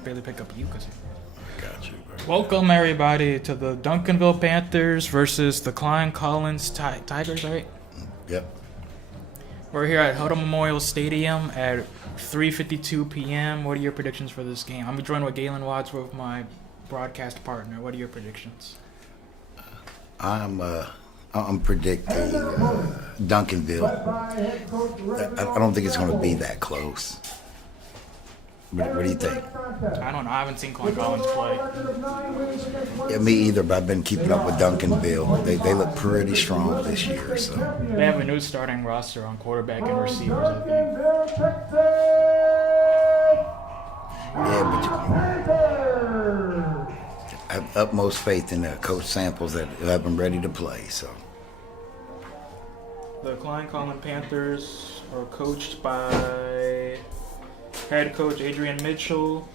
can barely pick up you because. Got you, bro. Welcome everybody to the Duncanville Panthers versus the Klein Collins Tigers, right? Yep. We're here at Huddle Memorial Stadium at 3:52 p.m. What are your predictions for this game? I'm joined with Galen Wadsworth, my broadcast partner. What are your predictions? I'm predicting Duncanville. I don't think it's going to be that close. What do you think? I don't know. I haven't seen Klein Collins play. Yeah, me either, but I've been keeping up with Duncanville. They look pretty strong this year. So They have a new starting roster on quarterback and receivers, I think. yeah, but I have utmost faith in Coach Samples that he'll have them ready to play. So The Klein Collins Panthers are coached by head coach Adrian Mitchell.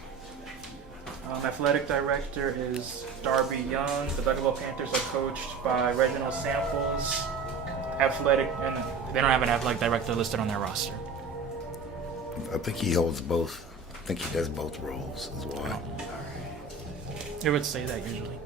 Athletic director is Darby Young. The Duncanville Panthers are coached by Reginald Samples. Athletic, and they don't have an athletic director listed on their roster. I think he holds both. I think he does both roles as well. They would say that usually.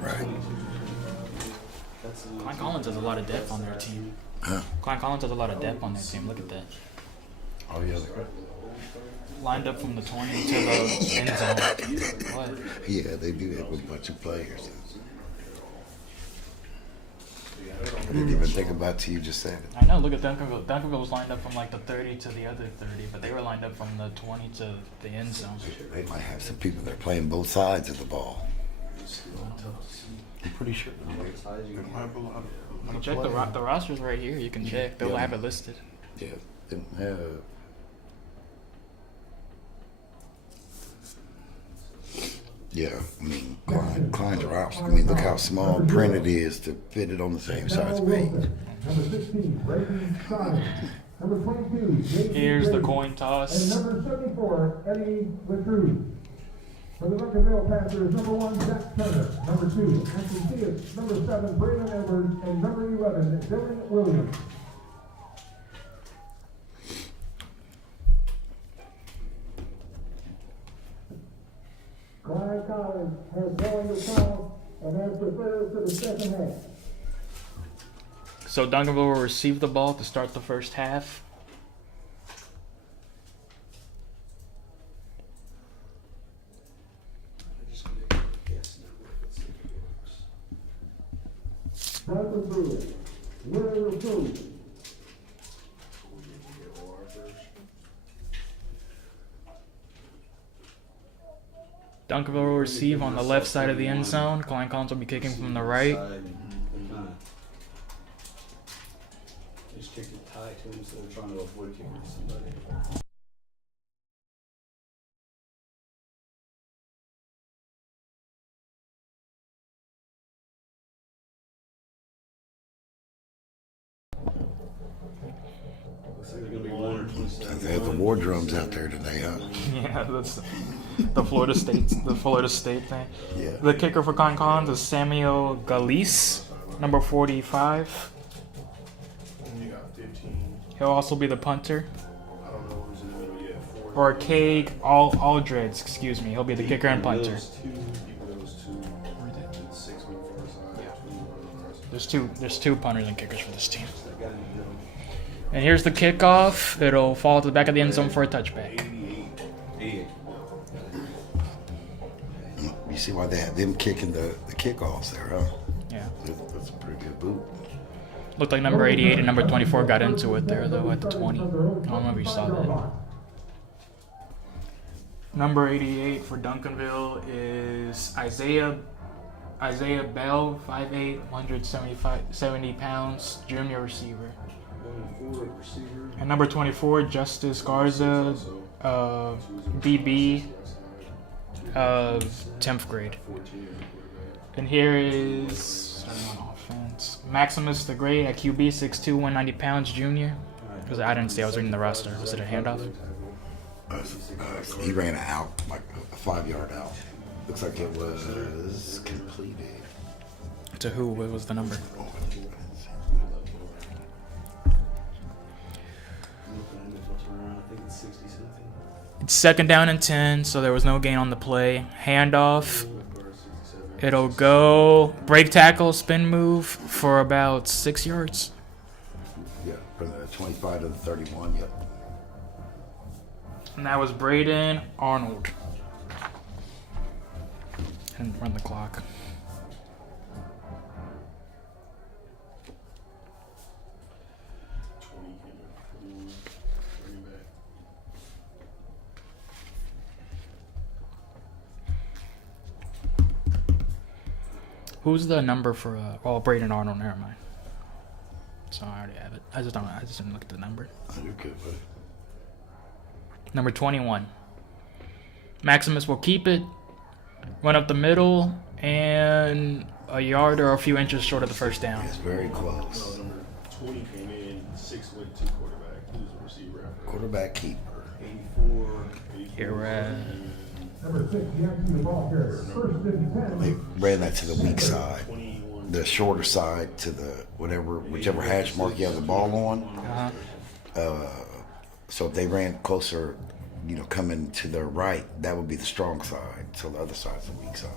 Right. Klein Collins has a lot of depth on their team. Huh? Klein Collins has a lot of depth on their team. Look at that. Oh yeah. Lined up from the 20 to the end zone. What? Yeah, they do have a bunch of players. I didn't even think about it till you just said it. I know. Look at Duncanville. Duncanville was lined up from like the 30 to the other 30, but they were lined up from the 20 to the end zone. They might have some people that are playing both sides of the ball. I'm pretty sure. You can check the rosters right here. You can check. They'll have it listed. Yeah. Yeah, I mean, Klein's roster. I mean, look how small print it is to fit it on the same size page. Number 16, Brayden Stein. Number 22, Jason Here's the Brady. coin toss. And number 74, Eddie Latrue. For the Duncanville Panthers, number 1, Zach Turner. Number 2, Anthony Theus. Number 7, Braylon Edwards. And number 11, Dylan Williams. Klein Collins has going to count and has preferred to the second half. So Duncanville will receive the ball to start the first half. Duncanville, winner of two. Duncanville will receive on the left side of the end zone. Klein will be kicking from the right. They just kicked it tight to him, so they're trying to avoid kicking to somebody. Looks like they're gonna be 1 or 27. They have the war drums out there today, huh? Yeah, that's the Florida State thing. Yeah. The kicker for Klein Collins is Samuel Galise, number 45. You got 15. He'll also be the punter. I don't know who's in the middle yet. 4. Or Cade Aldridge, excuse me. He'll be the kicker and punter. Those two. Those two. 6 on the far side. 2 on the far side. There's two punters and kickers for this team. That guy in the middle. And here's the kickoff. It'll fall to the back of the end zone for a touchback. 88. You see why they have them kicking the kickoffs there, huh? Yeah. That's a pretty good boot. Looked like number 88 and number 24 got into it there, though, at the 20. I don't know if you saw that. Number 88 for Duncanville is Isaiah Bell, 5'8", 170 pounds, junior receiver. Receiver. And number 24, Justice Garza, DB, 10th grade. And here is, starting on offense, Maximus the Great at QB, 6'2", 190 pounds, junior. Because I didn't see, I was reading the roster. Was it a handoff? He ran out, like a 5-yard out. Looks like it was completed. To who? What was the number? It's second down and 10, so there was no gain on the play. Handoff. It'll go break tackle, spin move for about 6 yards. Yeah, from the 25 to the 31, yep. And that was Braden Arnold. And run the clock. Who's the number for Braden Arnold? Never mind. So I already have it. I just didn't look at the number. Oh, you're good, buddy. Number 21. Maximus will keep it, run up the middle, and a yard or a few inches short of the first down. It's very close. Number 20 came in, 6 went to quarterback. Who's the receiver after? Quarterback keeper. 84. Here we're at. Number 6, Yankee the ball carrier. First and 10. They ran that to the weak side. 21. The shorter side to the whichever hash mark you have the ball on. So if they ran closer, coming to their right, that would be the strong side. So the other side's the weak side.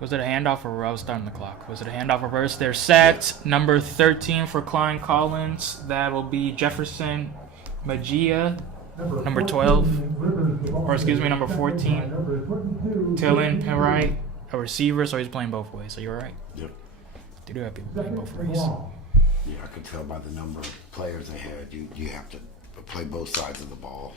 Was it a handoff or I was starting the clock? Was it a handoff reverse? They're set. Yeah. Number 13 for Klein Collins. That will be Jefferson Magia. Number 12. Or excuse me, number 14. Tillin Perrite, a receiver, so he's playing both ways. So you're right. Yep. They do have people playing both ways. Yeah, I could tell by the number of players they had. You have to play both sides of the ball.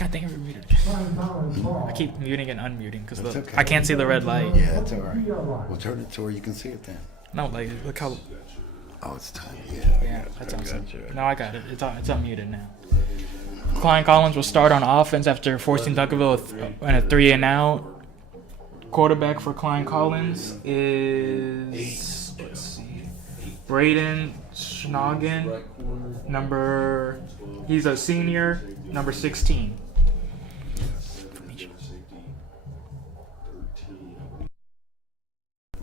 God dang it, we're muted. Klein Collins ball. I keep muting and unmuting because That's okay. I can't see the red light. Yeah, that's all right. We'll turn it to where you can see it then. No, like, look how... Oh, it's time. Yeah. Yeah, that's I awesome. got you. No, I got it. It's unmuted now. Klein Collins will start on offense after forcing Duncanville in a 3-and-out. Quarterback for Klein Collins is, let's see, Braden Schnoggin, he's a senior, number 16.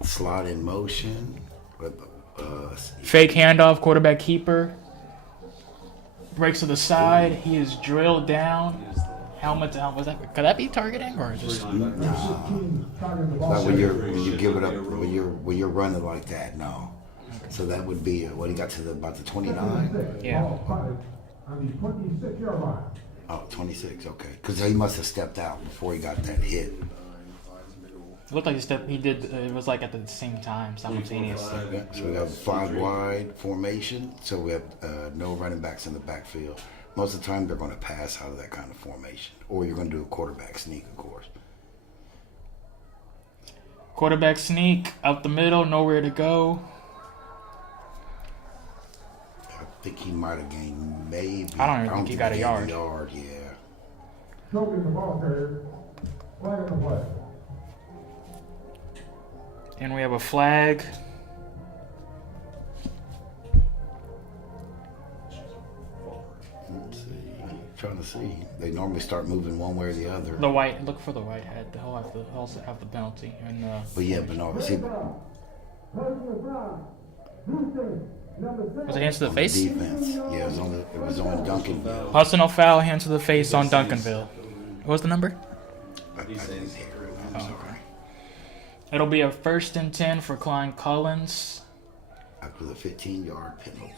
Slot in motion. Fake handoff, quarterback keeper. Breaks to the side. He is drilled down. Helmet down. Could that be targeting or just? Number 16 targeting the ball. Like when you give it up when you're running like that, no. So that would be what he got to about the 29. Yeah. Ball spotted on the 26-yard line. Oh, 26. Okay, because he must have stepped out before he got that hit. It looked like he did. It was like at the same time, simultaneously. Yeah, so we have 5-wide formation. So we have no running backs in the backfield. Most of the time, they're going to pass out of that kind of formation, or you're going to do a quarterback sneak, of course. Quarterback sneak out the middle, nowhere to go. I think he might have gained maybe. I don't even think he got a yard. Yeah. Choking the ball carrier. Flag on the play. And we have a flag. Let's see. Trying to see. They normally start moving one way or the other. The white. Look for the white head. He'll also have the penalty. And But yeah, but no. See, was it hands to the on face? defense. Yeah, it was on Duncanville. Personal foul, hand to the face on Duncanville. What was the number? I didn't hear it. I'm sorry. It'll be a 1st and 10 for Klein Collins. After the 15-yard penalty.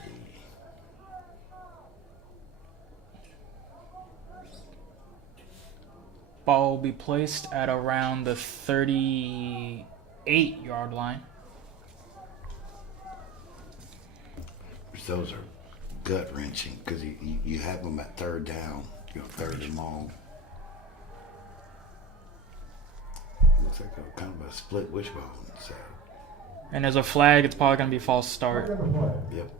Ball will be placed at around the 38-yard line. Those are gut wrenching because you have them at 3rd down, 3rd and long. Looks like a kind of a split wishbone. So. And there's a flag. It's probably going to be false start. Flag on the play. Yep.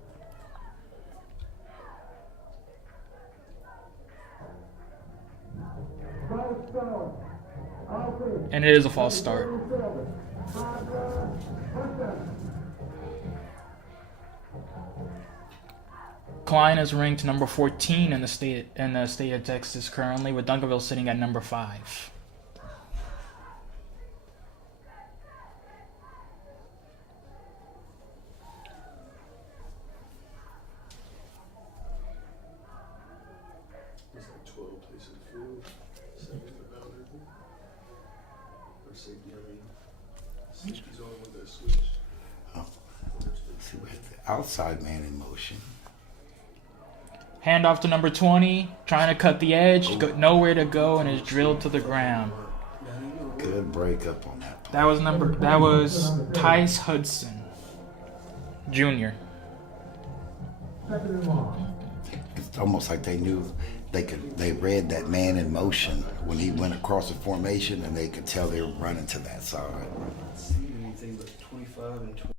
And it is a false start. Klein is ranked number 14 in the state of Texas currently, with Duncanville sitting at number 5. It's like 12 places of field, 7 the boundary. Or safety, I mean. Safety's on with that switch. Oh. See, we have the outside man in motion. Handoff to number 20, trying to cut the edge, nowhere to go, and is drilled to the ground. Good breakup on that play. That was Tice Hudson, Jr. 2nd and long. It's almost like they knew they read that man in motion when he went across the formation, and they could tell they were running to that side. I don't see anything but 25 and 20.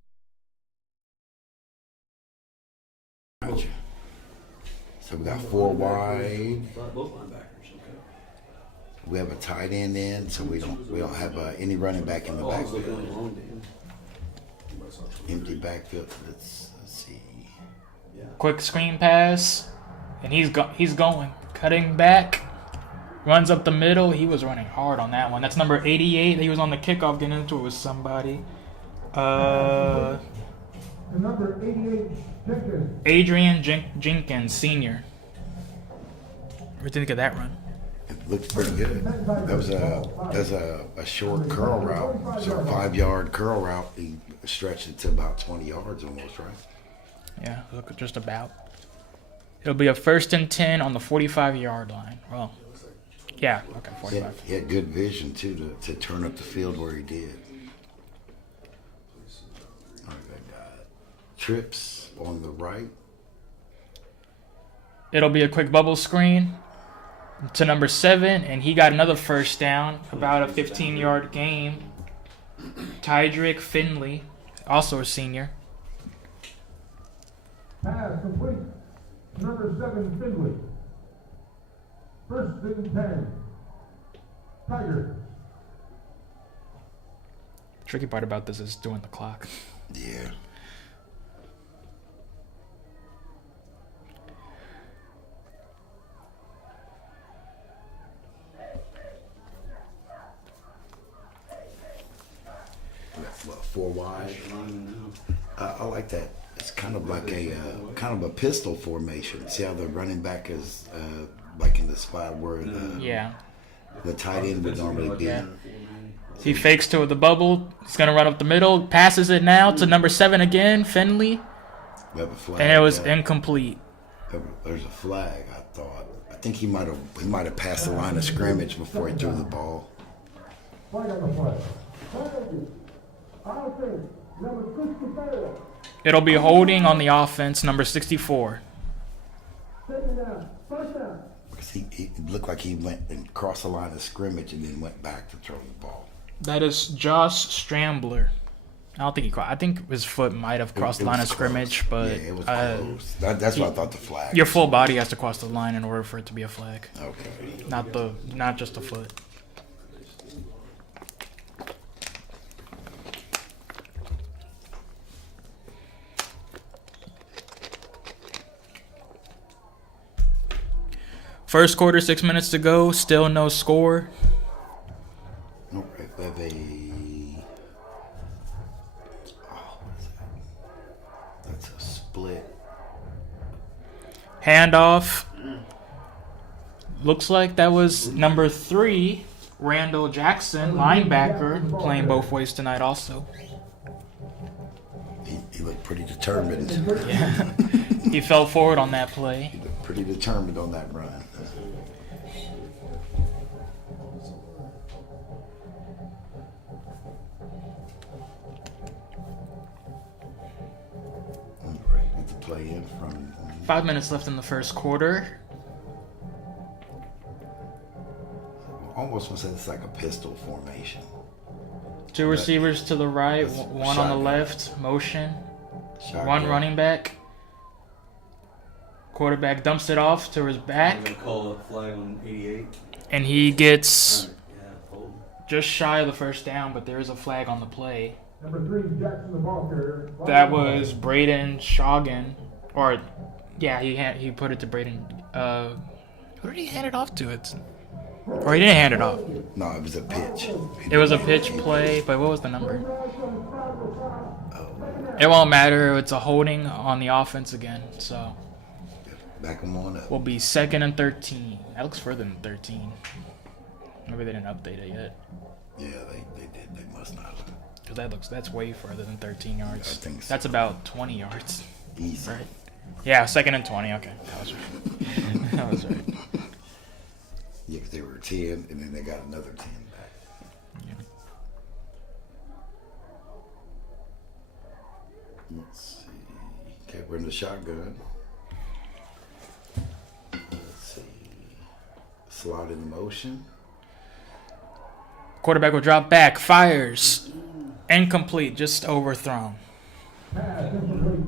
Gotcha. So we got 4 wide. Both linebackers, okay. We have a tight end in, so we don't have any running back in the backfield. Empty backfield. Let's see. Quick screen pass, and he's going, cutting back, runs up the middle. He was running hard on that one. That's number 88. He was on the kickoff getting into it with somebody. The number 88, Jenkins. Adrian Jenkins, senior. What do you think of that run? It looks pretty good. That was a short curl route, so a 5-yard curl route. He stretched it to about 20 yards almost, right? Yeah, look, just about. It'll be a 1st and 10 on the 45-yard line. Well, yeah, okay, 45. He had good vision too to turn up the field where he did. All right, I got trips on the right. It'll be a quick bubble screen. to number 7, and he got another first down, about a 15-yard gain. Tydrick Finley, also a senior. Pass complete. Number 7, Finley. First and 10. Tiger. Tricky part about this is doing the clock. Yeah. What, 4 wide? I like that. It's kind of like a pistol formation. See how the running back is like in the spot where the tight end would normally be. Yeah. He fakes to the bubble. He's going to run up the middle. Passes it now to number 7 again, Finley. We have a flag. And it was incomplete. There's a flag, I thought. I think he might have passed the line of scrimmage before he threw the ball. Flag on the play. Offense, number 64. It'll be holding on the offense, number 64. Second down. First down. Because he looked like he went and crossed the line of scrimmage and then went back to throw the ball. That is Josh Strambler. I think his foot might have crossed the line of scrimmage, but yeah, it was close. That's what I thought the flag. Your full body has to cross the line in order for it to be a flag. Okay. Not just the foot. First quarter, 6 minutes to go. Still no score. No, right. We have what is that? That's a split. Handoff. Looks like that was number 3, Randall Jackson, linebacker, playing both ways tonight also. He looked pretty determined. Yeah. He fell forward on that play. He looked pretty determined on that run. All right, need to play in from 5 minutes left in the first quarter. almost want to say it's like a pistol formation. 2 receivers to the right, That's 1 on the shotgun. left, motion. Shotgun. 1 running back. Quarterback dumps it off to his I'm back, gonna call a flag on 88. and he gets Yeah, hold. just shy of the first down, but there is a flag on the play. Number 3, Jackson, the ball carrier. That was Braden Shoggin, or he put it to Braden. Who did he hand it off to? Or he didn't hand it off. No, it was a pitch. It was a pitch play, but what was the number? Oh, It won't matter. It's a holding on the offense again, so back him on up. we'll be 2nd and 13. That looks further than 13. Maybe they didn't update it yet, Yeah, they did. They must not have. because that's way further than 13 yards. I think so. That's about 20 yards, Easy. right? Yeah, 2nd and 20. Okay, that was right. That was right. Yeah, 'cause they were 10, and then they got another 10 back. Yeah. Let's see. Okay, we're in the shotgun. Let's see. Slot in motion. Quarterback will drop back, fires, incomplete, just overthrown. Pass incomplete.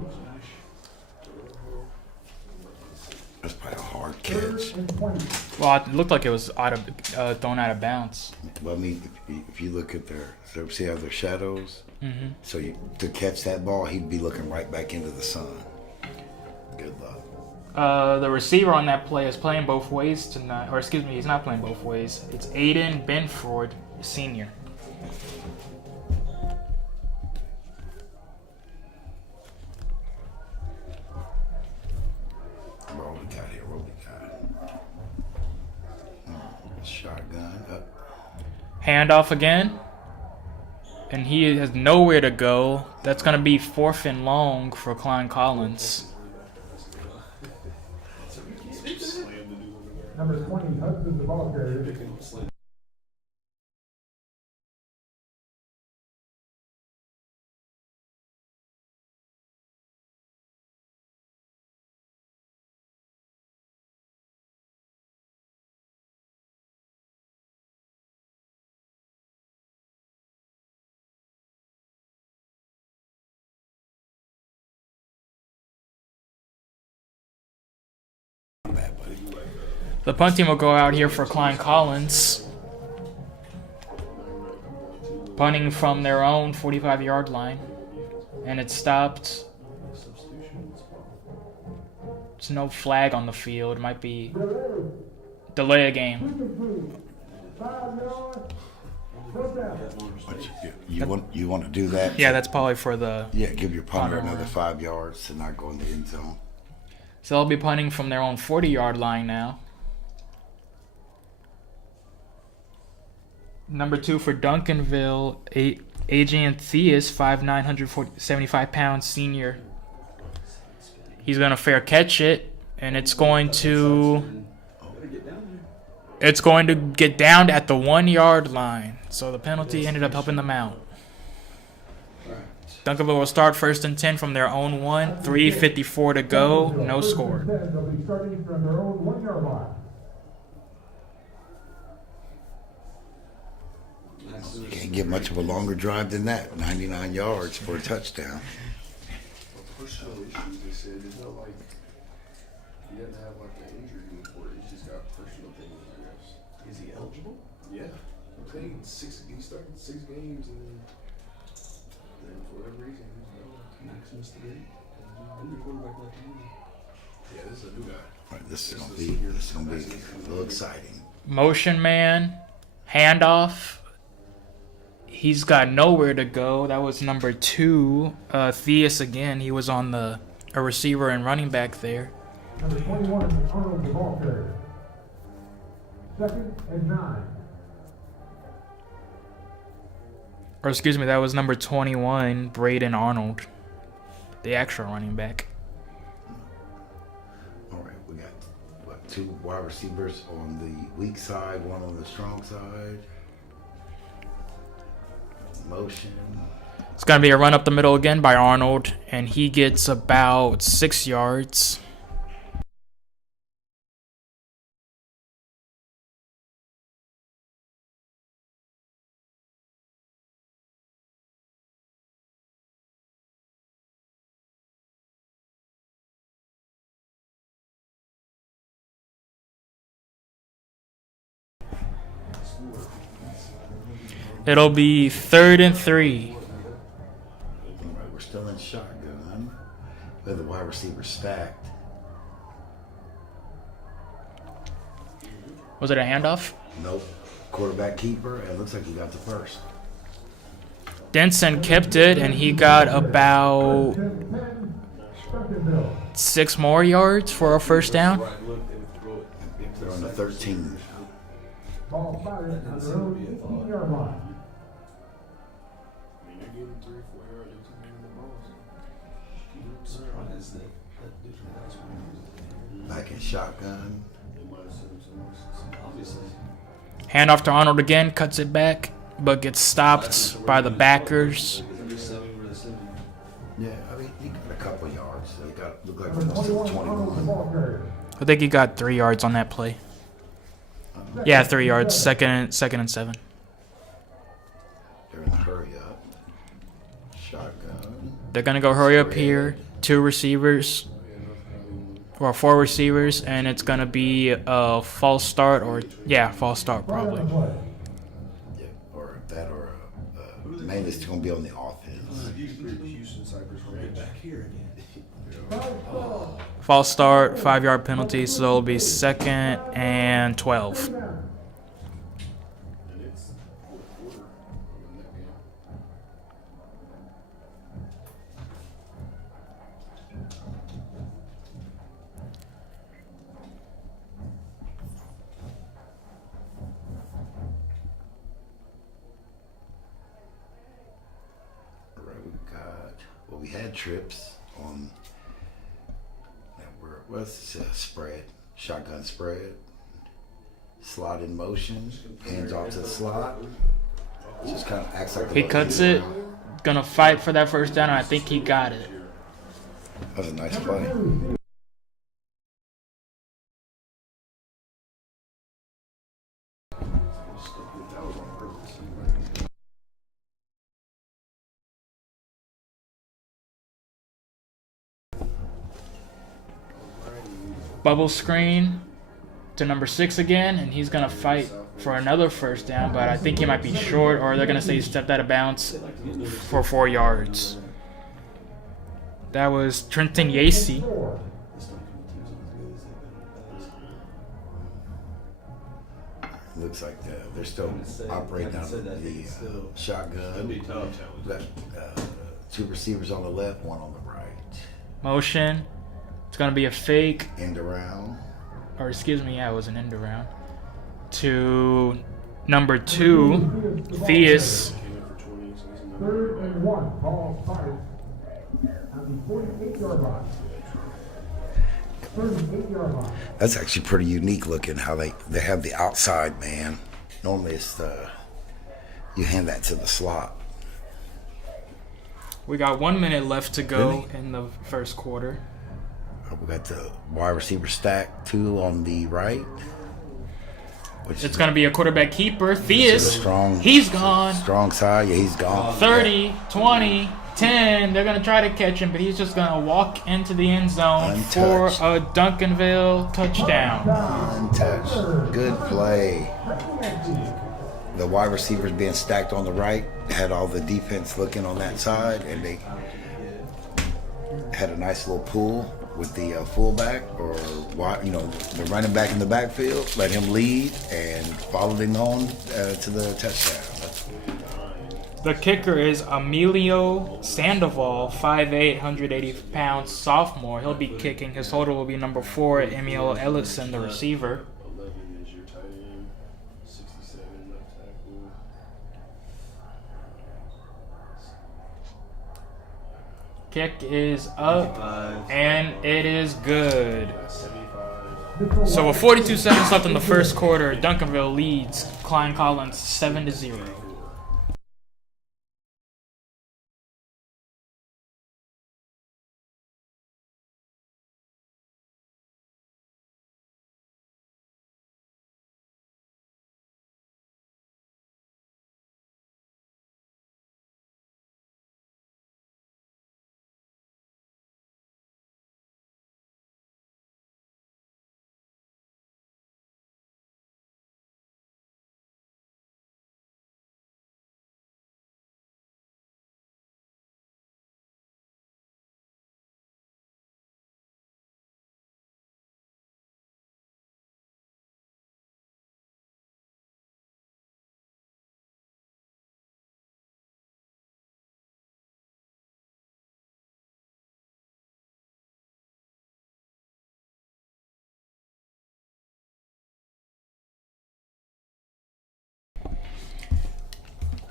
That's probably a hard 3rd catch. and 20. Well, it looked like it was thrown out of bounds. Well, I mean, if you look at see how their shadows? Mm-hmm. So to catch that ball, he'd be looking right back into the sun. Good luck. The receiver on that play is playing both ways tonight. Or excuse me, he's not playing both ways. It's Aiden Benford, senior. What we got here? What we got? Shotgun up. Handoff again. And he has nowhere to go. That's going to be 4th and long for Klein Collins. Number 20, Hudson, the ball carrier. The punt team will go out here for Klein Collins. Punting from their own 45-yard line. And it stopped. There's no flag on the field. It might be delay a game. You want to do that? Yeah, that's probably for the... Yeah, give your punter punter. another 5 yards to not go in the end zone. So they'll be punting from their own 40-yard line now. Number 2 for Duncanville, Adrian Theus, 5'9", 175-pound senior. He's going to fair catch it, and it's going to get down at the 1-yard line. So the penalty ended up helping them out. Duncanville will start 1st and 10 from their own 1. 3:54 to go. No score. They'll be starting from their own 1-yard line. You can't get much of a longer drive than that. 99 yards for a touchdown. Personal issues, they said. It's not like he doesn't have like an injury report. He's just got personal things, I guess. Is he eligible? Yeah. I'm saying he started 6 games and then for whatever reason he missed the game. And the quarterback left him. Yeah, this is a new guy. Right, this is gonna be a little exciting. Motion man, handoff. He's got nowhere to go. That was number 2, Theus again. He was on a receiver and running back there. Number 21, Arnold, the ball carrier. 2nd and 9. Or excuse me, that was number 21, Braden Arnold, the actual running back. All right, we got 2 wide receivers on the weak side, 1 on the strong side. Motion. It's going to be a run up the middle again by Arnold, and he gets about 6 yards. It'll be 3rd and 3. All right, we're still in shotgun. With the wide receiver stacked. Was it a handoff? Nope. Quarterback keeper. It looks like he got the first. Denson kept it, and he got about 6 more yards for a first down. They're on the 13. Ball fired on their own 18-yard line. I mean, you're getting 3 or 4 yards every time you the ball. Surprised that dude from last week. Back in shotgun. They might have sent him somewhere. Obviously. Handoff to Arnold again, cuts it back, but gets stopped by the backers. Yeah, I mean, he got a couple yards. They got look like Number almost to the 21, Arnold, the 21. ball carrier. I think he got 3 yards on that play. Yeah, 3 yards. Second and 7. They're in the hurry up. Shotgun. They're gonna go hurry up here. 2 receivers, or 4 receivers, and it's gonna be a false start, or false start Right on the probably. play. Yeah, or that, or mainly it's going to be on the offense. Houston, Cypress Ranch. Back here again. False start, 5-yard penalty, so it'll be 2nd and 12. And it's 4th quarter in that game. All right, we had trips on that what's spread, shotgun spread, slot in motion, hands off to the slot. Just kind of acts like a He cuts it, gonna fight for that first down, and I think he got it. That was a nice play. That was on purpose. Bubble screen, to number 6 again, and he's gonna fight for another first down, but I think he might be short, or they're gonna say he stepped out of bounds for 4 yards. That was Trenton Yacy. Looks like they're still operating on the shotgun. Got 2 receivers on the left, 1 on the right. Motion. It's gonna be a fake, End around. or excuse me, yeah, it was an end around. To number 2, Theus. Came in for 20, so he's in the 3rd and 1. Ball spotted at the 48-yard line. 38-yard line. That's actually pretty unique looking how they have the outside man. Normally it's you hand that to the slot. We got 1 minute left to go Really? in the first quarter. We got the wide receiver stack 2 on the right. Which It's gonna be a quarterback keeper. Theus. strong. He's gone. Strong side, yeah, he's gone. 30, 20, 10. They're gonna try to catch him, but he's just gonna walk into the end zone for Untouched. a Duncanville touchdown. Untouched. Good play. The wide receivers being stacked on the right had all the defense looking on that side, and they had a nice little pull with the fullback or the running back in the backfield. Let him lead and followed him on to the touchdown. The kicker is Emilio Sandoval, 5'8", 180 pounds, sophomore. He'll be kicking. His total will be number 4. Emil Ellison, the receiver. 11 is your tight end, 67 left tackle. Kick is up, and it is good. 75. So with 42 seconds left in the first quarter, Duncanville leads Klein Collins 7-0.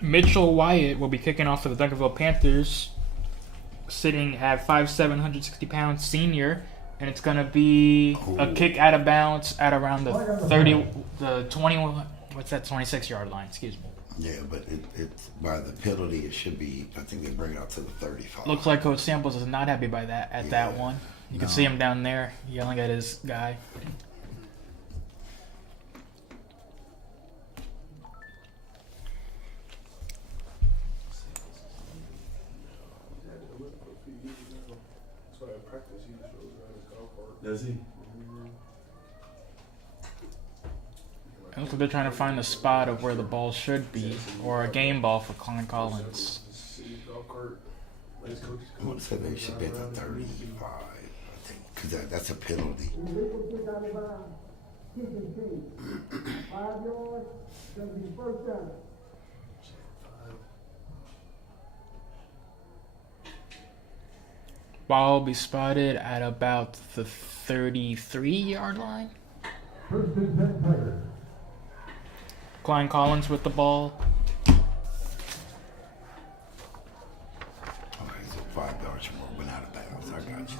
Mitchell Wyatt will be kicking off for the Duncanville Panthers, sitting at 5'7", 160 pounds, senior, and it's gonna be a kick out of bounds at around the 26-yard line. Excuse me. Yeah, but it's by the penalty. It should be. I think they bring it out to the 35. Looks like Coach Samples is not happy by that at that one. You can see him down there yelling at his guy. That's why I practice. He just goes around his golf cart. Does he? It looks like they're trying to find the spot of where the ball should be, or a game ball for Klein Collins. City golf cart. Let his coaches I want to say they should be at the 35. I think because that's a penalty. Illegal kick out of bounds. Kick and case. 5 yards. Gonna be first down. Ball will be spotted at about the 33-yard line. First and 10 Tigers. Klein Collins with the ball. Okay, so 5 yards more went out of bounds. I got you.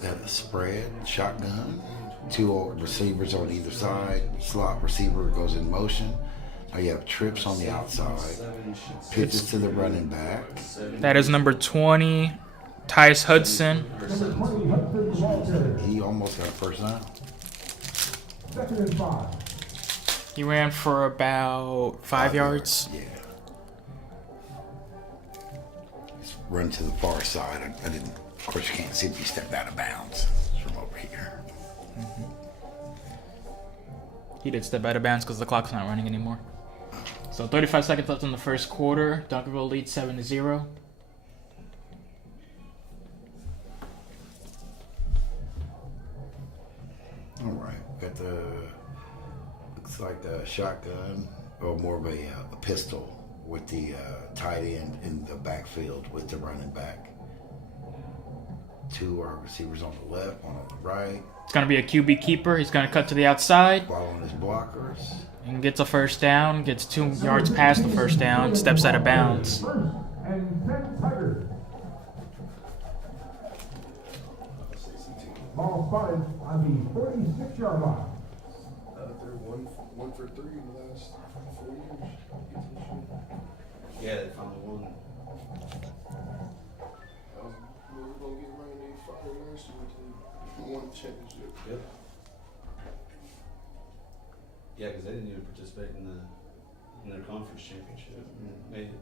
They have a spread, shotgun, 2 receivers on either side. Slot receiver goes in motion. Now you have trips on the outside. Pitches to the running back. That is number 20, Tice Hudson. Number 20 Hudson the ball carrier. He almost got a first down. 2nd and 5. He ran for about 5 yards. Yeah. He's run to the far side. I didn't. Of course, you can't see if he stepped out of bounds from over here. He did step out of bounds because the clock's not running anymore. So 35 seconds left in the first quarter. Duncanville leads 7-0. All right, got the looks like the shotgun or more of a pistol with the tight end in the backfield with the running back. Two wide receivers on the left, one on the right. It's going to be a QB keeper. He's going to cut to the outside. Ball on his blockers. And gets a first down. Gets 2 yards past the first down. Steps out of bounds. First and 10 Tigers. Ball spotted on the 46-yard line. They're one for 3 in the last 4 years. Yeah, they found the one. We were going to get Miami fired last year to won the championship. Yep. Yeah, because they didn't even participate in their conference championship. And made it.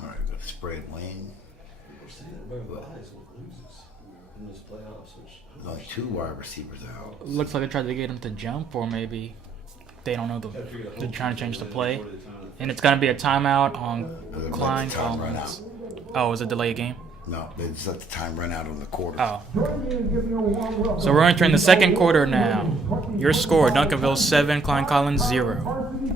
All right, got the spread wing. We're seeing everybody buys what loses in those playoffs, which There's only 2 wide receivers out. Looks like they tried to get him to jump, or maybe they don't know. They're trying to change the play. And it's going to be a timeout on Klein Collins. Oh, is it delay a game? No, they just let the time run out on the quarter. Oh. Join me in giving you a warm welcome. So we're entering the second quarter now. Your score, Duncanville 7, Klein Collins 0. Varsity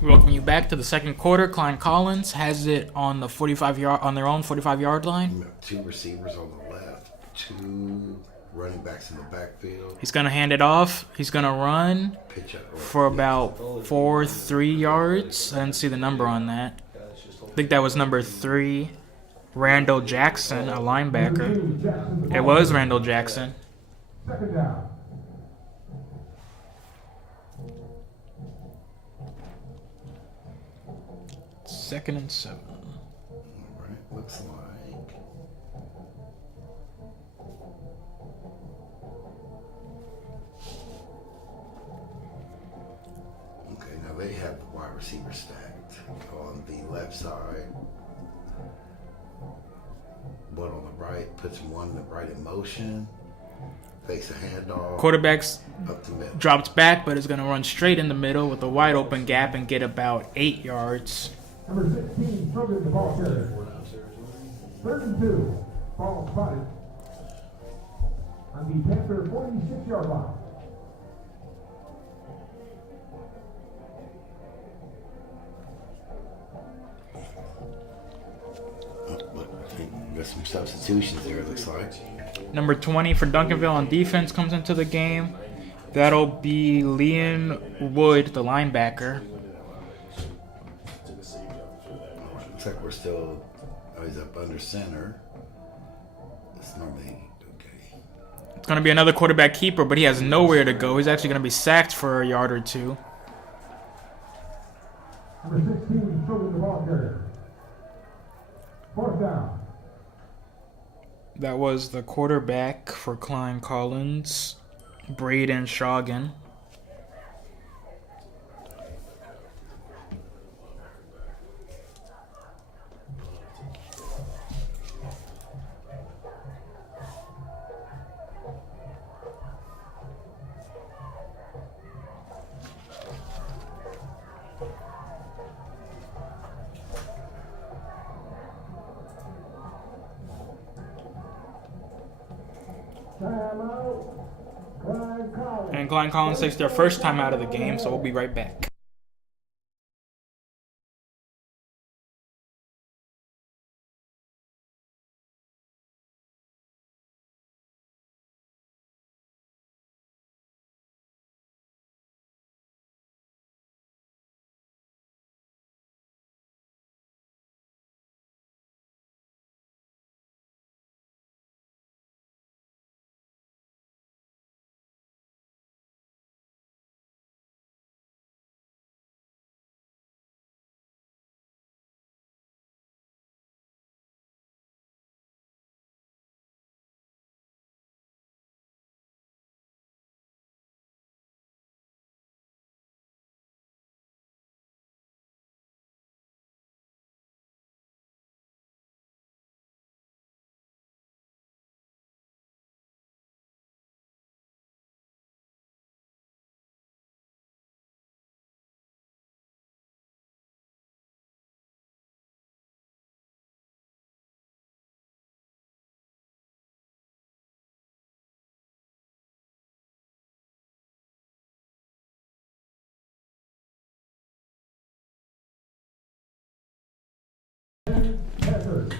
We welcome you back to the second quarter. Klein Collins has it on the 45-yard on their own 45-yard line. 2 receivers on the left, 2 running backs in the backfield. He's gonna hand it off. He's gonna run Pitch up for about 3 yards. I didn't see the number on that. I think that was number 3, Randall Jackson, a linebacker. It was Randall Jackson. Second down. Second and 7. All right, looks like. Okay, now they have the wide receiver stacked on the left side. One on the right, puts one the right in motion. Fakes a handoff. Quarterback's Up the middle. dropped back, but is gonna run straight in the middle with a wide open gap and get about 8 yards. Number 16, Trojan, the ball carrier. Third and 2. Ball spotted on the Panther 46-yard line. Got some substitutions there, it looks like. Number 20 for Duncanville on defense comes into the game. That'll be Leon Wood, the linebacker. Looks like we're still always up under center. It's normally okay. It's going to be another quarterback keeper, but he has nowhere to go. He's actually going to be sacked for a yard or 2. Number 16, Trojan, the ball carrier. Fourth down. That was the quarterback for Klein Collins, Braden Shoggan. Timeout. Klein Collins. And Klein Collins takes their first time out of the game, so we'll be right back. Panthers.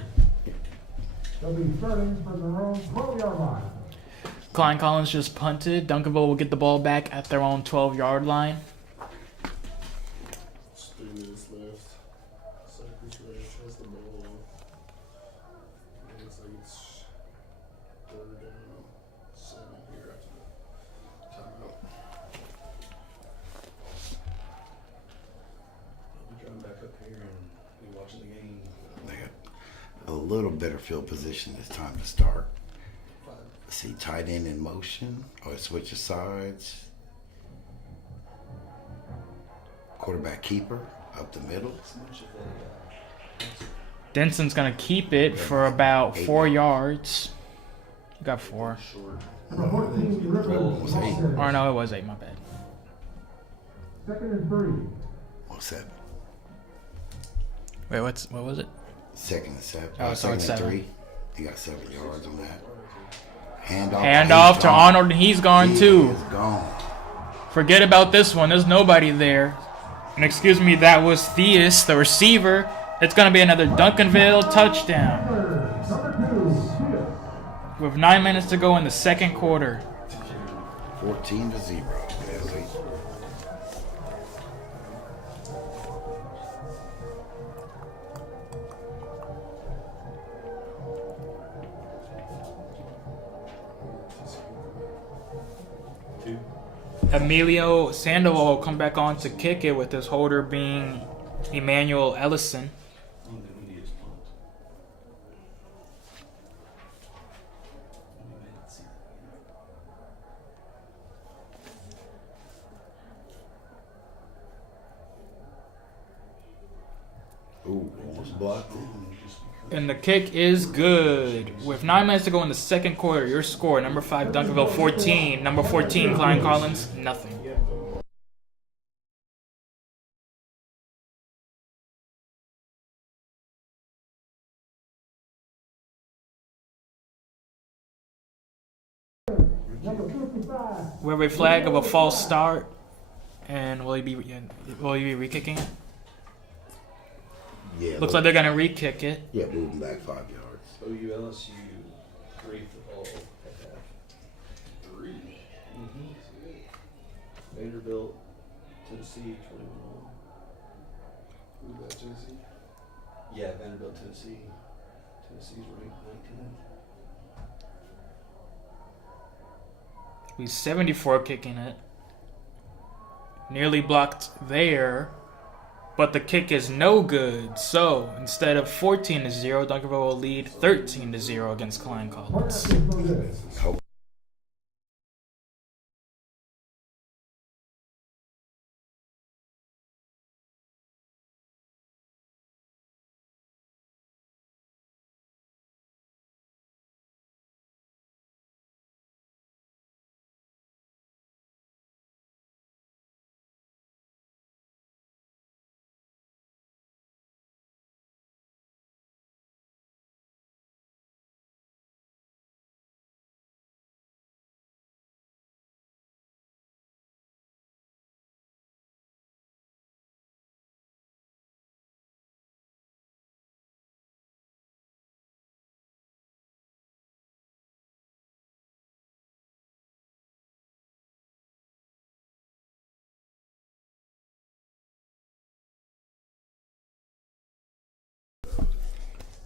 They'll be starting from their own 12-yard line. Klein Collins just punted. Duncanville will get the ball back at their own 12-yard line. It's 3 minutes left. Cypress Ranch has the ball. And it's like it's 3rd down, 7 here after the timeout. I'll be driving back up here and be watching the game. They got a little better field position this time to start. See tight end in motion, or it switches sides. Quarterback keeper up the middle. Denson's going to keep it for about 4 yards. Got 4. Number 14, Almost 8. Or no, it was 8, my bad. 2nd and 3. Or 7. Wait, what was it? 2nd and 7. Oh, so it's 7. 3. He got 7 yards on that. Handoff. Handoff He's to gone. Arnold, and he's gone He too. is gone. Forget about this one. There's nobody there. And excuse me, that was Theus, the receiver. It's going to be another Duncanville touchdown. Number 2, With 9 minutes to go in the second quarter. 14-0. Really. Emilio Sandoval will come back on to kick it, with his holder being Emmanuel Ellison. Only thing we need is punt. Ooh, almost blocked it. And the kick is good. With 9 minutes to go in the second quarter, your score, number 5 Duncanville 14, number 14 Klein Collins, nothing. number 55. We have a flag of a false start, and will he be re-kicking it? Yeah. Looks like they're gonna re-kick it. Yeah, moving back 5 yards. OU-LSU briefed the ball at half. 3. Vanderbilt, Tennessee, 21. Who's that, Tennessee? Yeah, Vanderbilt, Tennessee. Tennessee's ranked 19th. He's 74 kicking it. Nearly blocked there. But the kick is no good. So instead of 14-0, Duncanville will lead 13-0 against Klein Collins. Corner kick, no good. Hope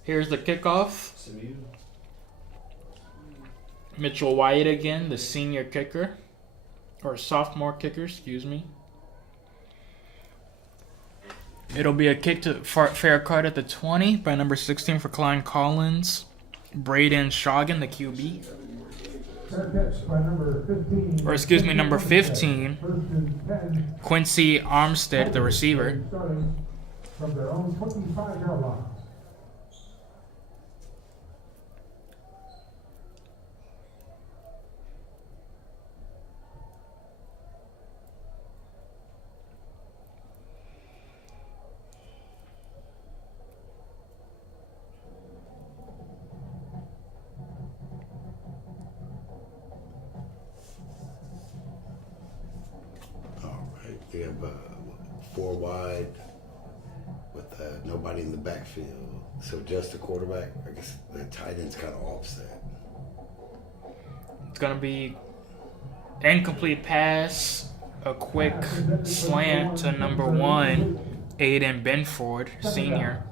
Here's the kickoff. SMU. Mitchell Wyatt again, the senior kicker. Or sophomore kicker, excuse me. It'll be a kick to fair card at the 20 by number 16 for Klein Collins. Braden Shoggan, the QB. Fair catch by number 15. Or excuse me, number 15. First and 10. Quincy Armstead, the receiver. Starting from their own 25-yard line. All right. We have 4 wide with nobody in the backfield. So just the quarterback. I guess the tight end's kind of offset. It's going to be incomplete pass, a quick slant to number 1, Aiden Benford, senior.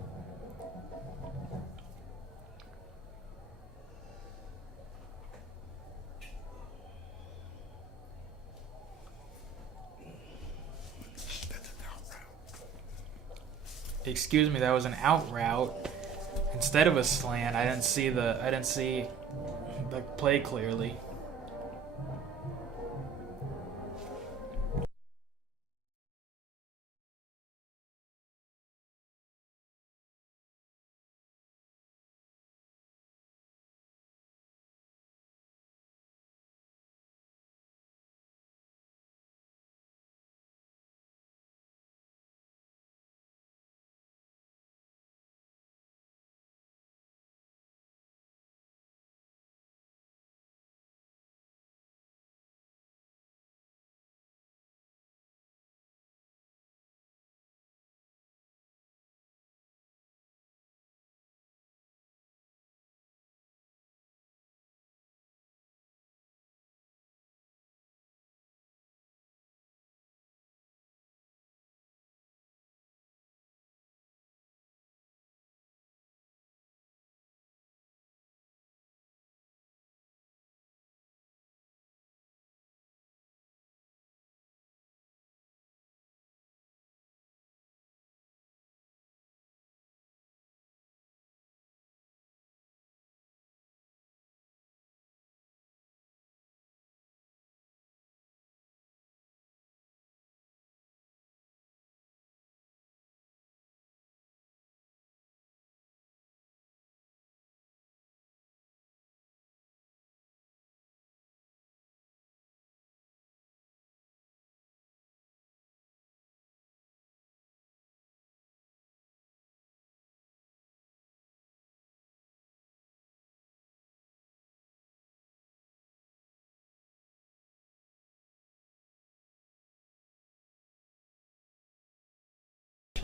That's an out route. Excuse me, that was an out route instead of a slant. I didn't see the play clearly.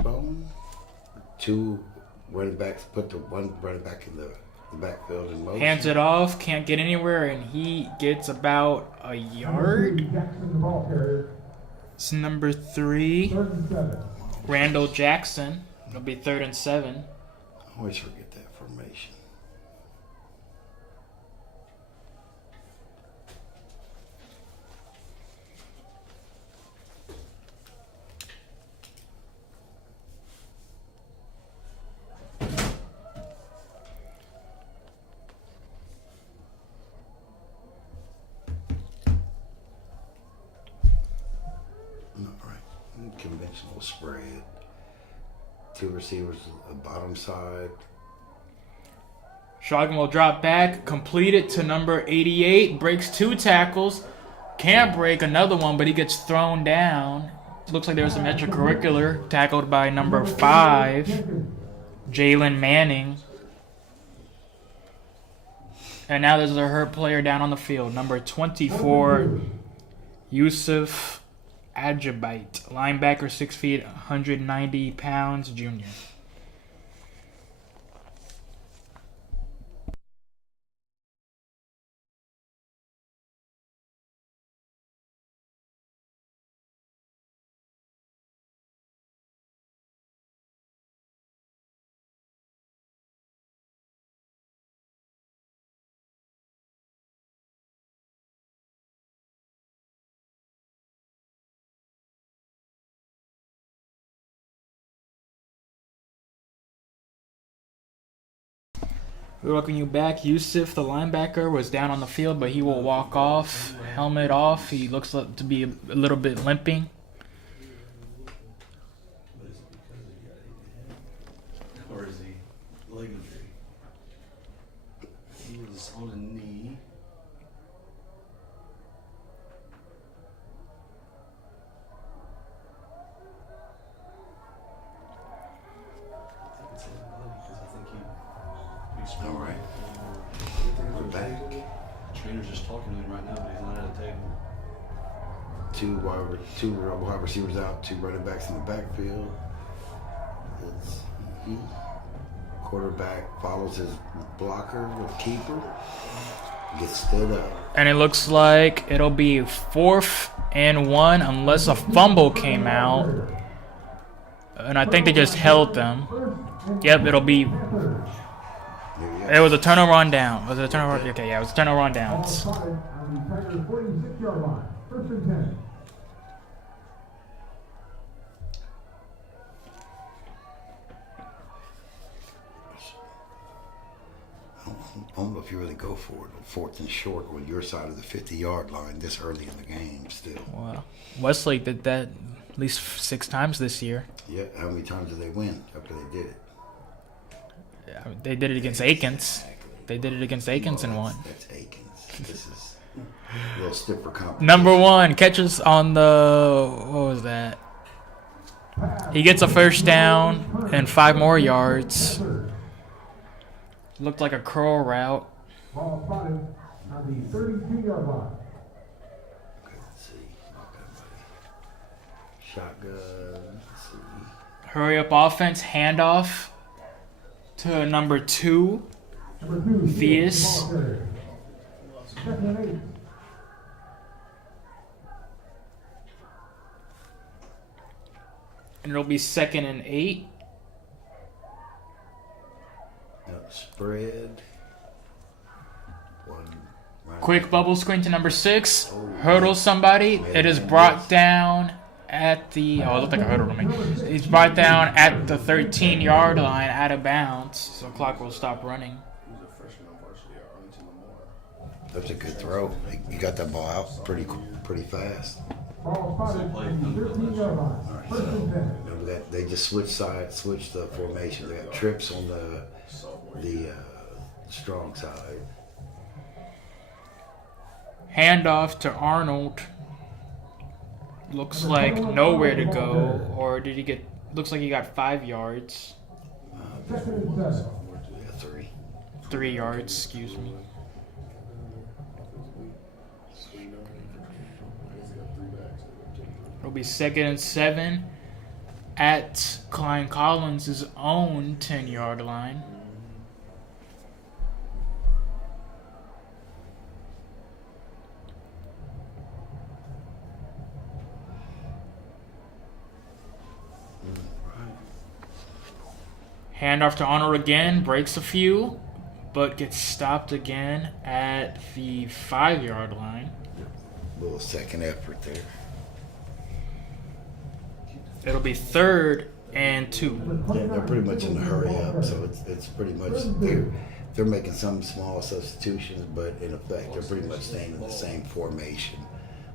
Bone. 2 running backs put the 1 running back in the backfield in motion. Hands it off, can't get anywhere, and he gets about a yard. Jackson, the ball carrier. It's number 3, 3rd and 7. Randall Jackson. It'll be 3rd and 7. I always forget that formation. All right. Conventional spread. 2 receivers on the bottom side. Shoggan will drop back, complete it to number 88, breaks 2 tackles, can't break another one, but he gets thrown down. Looks like there was some extracurricular, tackled by number 5, Jalen Manning. And now there's a hurt player down on the field, number 24, Yusuf Ajabite, linebacker, 6 feet, 190 pounds, junior. We welcome you back. Yusuf, the linebacker, was down on the field, but he will walk off. Helmet off. He looks to be a little bit limping. But is it because he got hit? Or is he leg injury? He was on a knee. I think it's in the leg because I think he sprung. All right. We're back. The trainer's just talking to him right now, but he's not at a table. Two wide receivers out, 2 running backs in the backfield. It's quarterback follows his blocker with keeper. Gets stood up. And it looks like it'll be 4th and 1 unless a fumble came out. And I think they just held them. Yep, it'll be. It was a turnover on down. Was it a turnover? Okay, yeah, it was a turnover on downs. Ball spotted on the Tigers' 46-yard line. 1st and 10. I don't know if you really go for it. 4th and short on your side of the 50-yard line this early in the game still. Well, Westlake did that at least 6 times this year. Yeah, how many times did they win after they did it? Yeah, they did it against Aikens. They did it against Aikens and won. That's Aikens. This is a little stiffer competition. Number 1 catches on the, what was that? He gets a first down and 5 more yards. Looked like a curl route. Ball spotted on the 32-yard line. Let's see. Shotgun. Let's see. Hurry up offense, handoff to number 2. Number 2, Theus. ball carrier. 2nd and 8. And it'll be 2nd and 8. Spread. One. Right. Quick bubble screen to number 6. Hurdles somebody. It is brought down at the. Oh, it looked like a hurdle to me. He's brought down at the 13-yard line, out of bounds. So clock will stop running. He was a freshman on varsity at Arlington Lamar. That's a good throw. He got that ball out pretty fast. Ball spotted on the 13-yard line. 1st and 10. Remember that they just switched the formation. They got trips on the strong side. Handoff to Arnold. Looks like nowhere to go. Or did he get. Looks like he got 5 yards. 2nd and 7. Yeah, 3. 3 yards, excuse me. It'll be 2nd and 7 at Klein Collins' own 10-yard line. Handoff to Arnold again, breaks a few, but gets stopped again at the 5-yard line. Little second effort there. It'll be 3rd and 2. Yeah, they're pretty much in the hurry up, so it's pretty much they're making some small substitutions, but in effect they're pretty much staying in the same formation.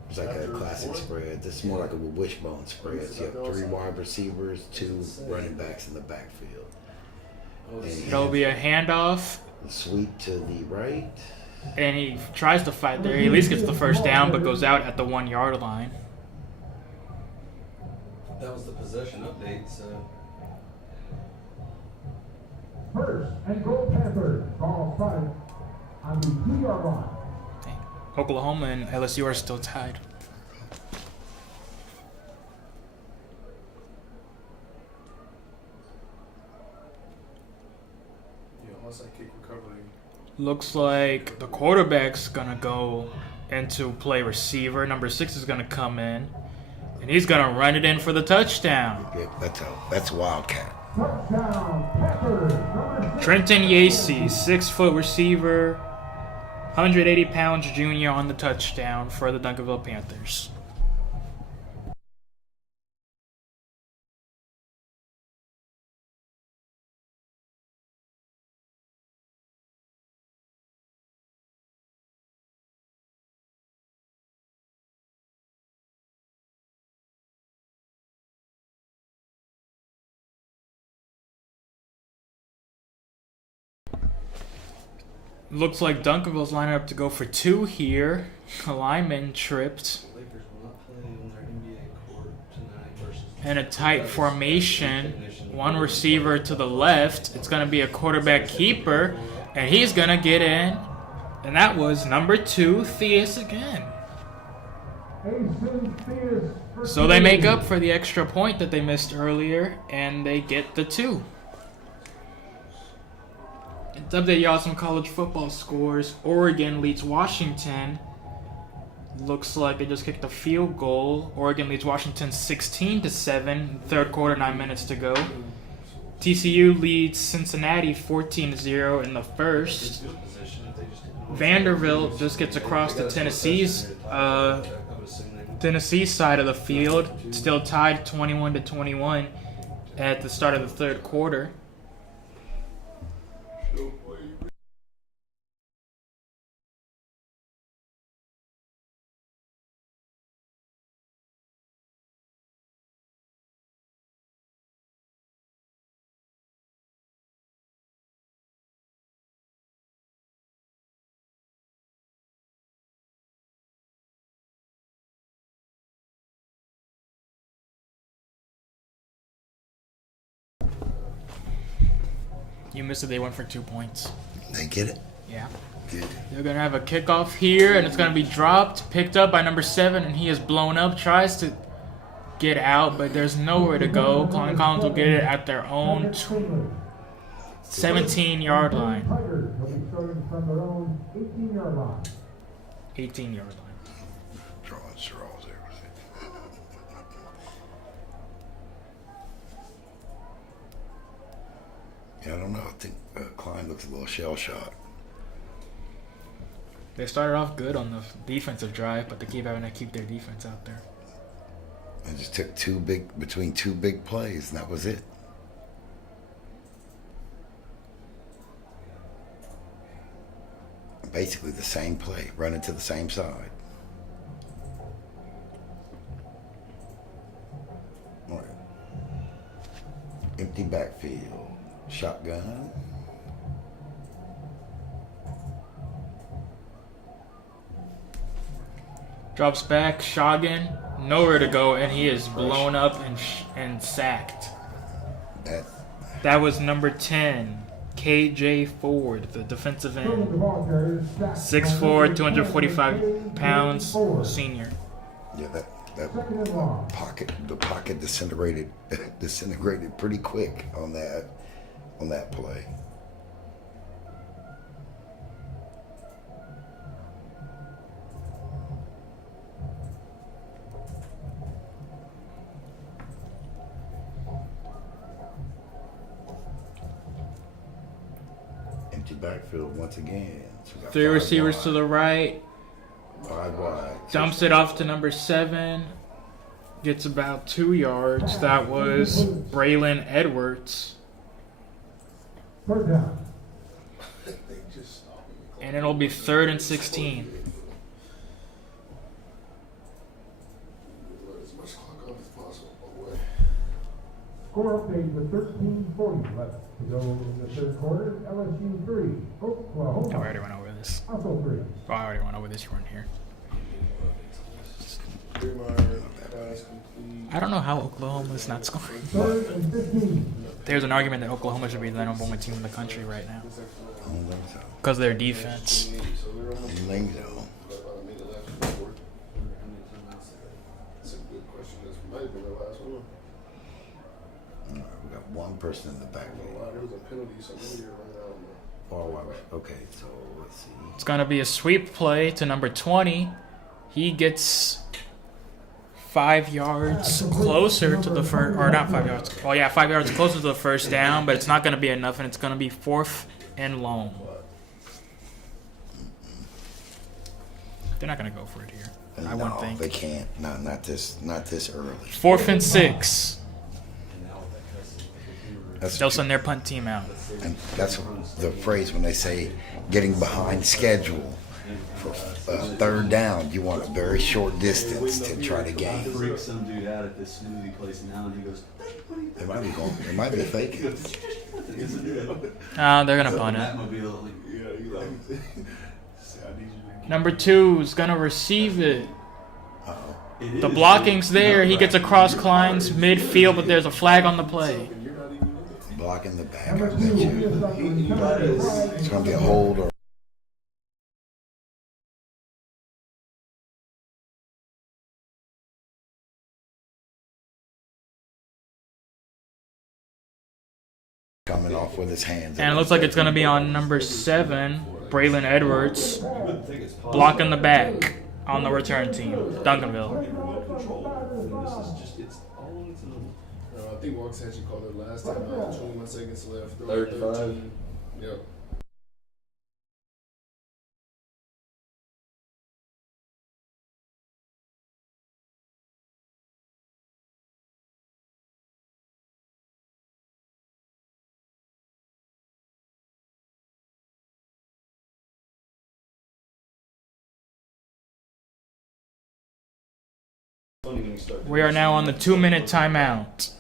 It's like a classic spread. This is more like a wishbone spread. So you have 3 wide receivers, 2 running backs in the backfield. And It'll be a handoff, sweep to the right. and he tries to fight there. He at least gets the first down, but goes out at the 1-yard line. That was the possession update, so. 1st and goal Panthers. Ball spotted on the 2-yard line. Oklahoma and LSU are still tied. Yeah, onside kick recovery. Looks like the quarterback's gonna go into play receiver. Number 6 is gonna come in, and he's gonna run it in for the touchdown. Yeah, that's Wildcat. Touchdown, Panthers. Number 6. Trenton Yacy, 6-foot receiver, 180 pounds junior on the touchdown for the Duncanville Panthers. Looks like Duncanville's lining up to go for 2 here. Lineman tripped. The Lakers will not play on their NBA court tonight versus. In a tight formation. One receiver to the left. It's going to be a quarterback keeper. And he's going to get in. And that was number 2, Theus again. So they make up for the extra point that they missed earlier. And they get the 2. To update y'all some college football scores. Oregon leads Washington. Looks like they just kicked a field goal. Oregon leads Washington 16-7. Third quarter, 9 minutes to go. TCU leads Cincinnati 14-0 in the first. Vanderbilt just gets across to Tennessee side of the field. Still tied 21-21 at the start of the third quarter. You missed it. They went for 2 points. They get it? Yeah. Good. They're going to have a kickoff here, and it's going to be dropped, picked up by number 7, and he is blown up. Tries to get out, but there's nowhere to go. Klein Collins will get it at their own 17-yard line. 18-yard line. Drawing straws there. Yeah, I don't know. I think Klein looks a little shell-shocked. They started off good on the defensive drive, but they keep having to keep their defense out there. It just took between two big plays, and that was it. Basically the same play, running to the same side. All right. Empty backfield. Shotgun. Drops back, shotgun, nowhere to go, and he is blown up and sacked. That was number 10, KJ Ford, the defensive end. 6'4", 245 pounds, senior. Yeah, that pocket disintegrated pretty quick on that play. Empty backfield once again. So we got 3 receivers wide, to the right. 5 wide. Dumps it off to number 7. Gets about 2 yards. That was Braylon Edwards. Third down. And it'll be 3rd and 16. As much clock on as possible. Score update with 13:40 left to go in the third quarter. LSU 3, Oklahoma. I already went over this. Also 3. Oh, I already went over this. You weren't here. I don't know how Oklahoma's not scoring. 3rd and 15. There's an argument that Oklahoma should be the number 1 team in the country right now I don't think so. because of their defense. I don't think so. That's a good question. This might have been the last one. All right, we got one person in the backfield. Wow, there was a penalty, so maybe you're running out. Far wide. Okay, so let's see. It's going to be a sweep play to number 20. He gets 5 yards closer to the first, or not 5 yards. Oh yeah, 5 yards closer to the first down, but it's not going to be enough, and it's going to be 4th and long. They're not going to go for it here. I wouldn't think. They can't. No, not this early. 4th and 6. That's They'll send their punt team out. and that's the phrase when they say getting behind schedule. For third down, you want a very short distance to try to gain. Freak some dude out at this smoothie place now, and he goes, They might be going. They might be faking. They're going to punt it. Batmobile. Yeah, you like. Number 2 is gonna receive it. Uh-oh. The blocking's there. He gets across Klein's midfield, but there's a flag on the play. Blocking the back. I bet you. It's going to be a hold or. Coming off with his hands. And it looks like it's going to be on number 7, Braylon Edwards, blocking the back on the return team, Duncanville. I think Walks actually called it last time. 21 seconds left. 35. Yep. We are now on the 2-minute timeout.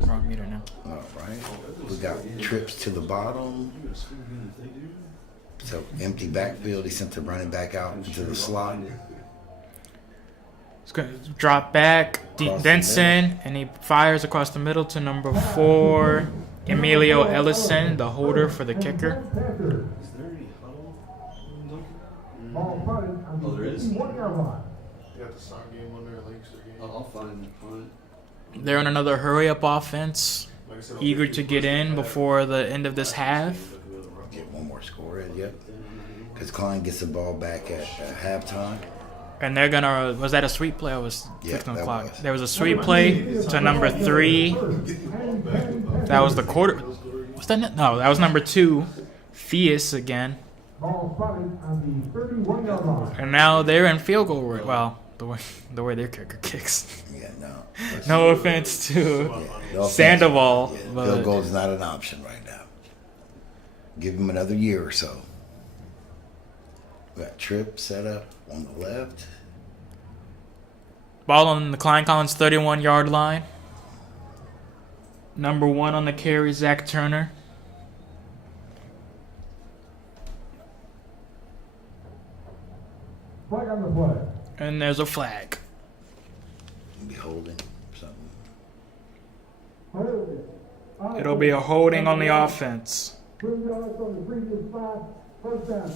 Wrong meter now. All right. We got trips to the bottom. So empty backfield. He sent the running back out into the slot. It's going to drop back, Denson, and he fires across the middle to number 4, Emilio Ellison, the holder for the kicker. Is there any huddle? Oh, there is? You got the sock game on there, Lakers game. I'll find it. They're on another hurry-up offense, Like I said, eager to get in before the end of this half. Get one more score in, yep. Because Klein gets the ball back at halftime. And they're gonna. Was that a sweep play? I was Yeah, fixing the that clock. was. There was a sweep play to number 3. That was the quarter. Was that? No, that was number 2. Theus again. And now they're in field goal range. Well, the way their kicker kicks. Yeah, no. No offense to No offense. Sandoval, Yeah, but field goal is not an option right now. Give him another year or so. We got Tripp set up on the left. ball on the Klein Collins 31-yard line. Number 1 on the carry, Zach Turner. Flag on the play. And there's a flag. Be holding something. It'll be a holding on the offense. 3 yards on the previous spot. First down.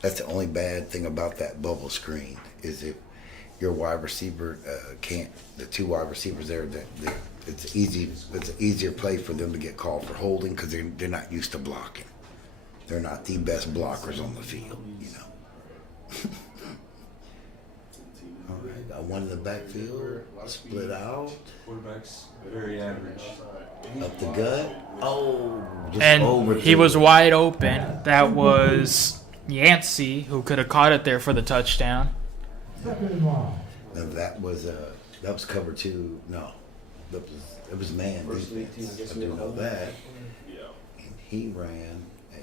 That's the only bad thing about that bubble screen is if your wide receiver can't. The 2 wide receivers there, it's easy. It's an easier play for them to get called for holding because they're not used to blocking. They're not the best blockers on the field, you know. All right, got one in the backfield, split out, Quarterback's very average. up the gut. Oh, just And over. he was wide open. That was Yancey, who could have caught it there for the touchdown. Second and long. Now that was cover 2. No, it was man First and 18, I defense. guess I we do don't know know. that. Yeah. And he ran a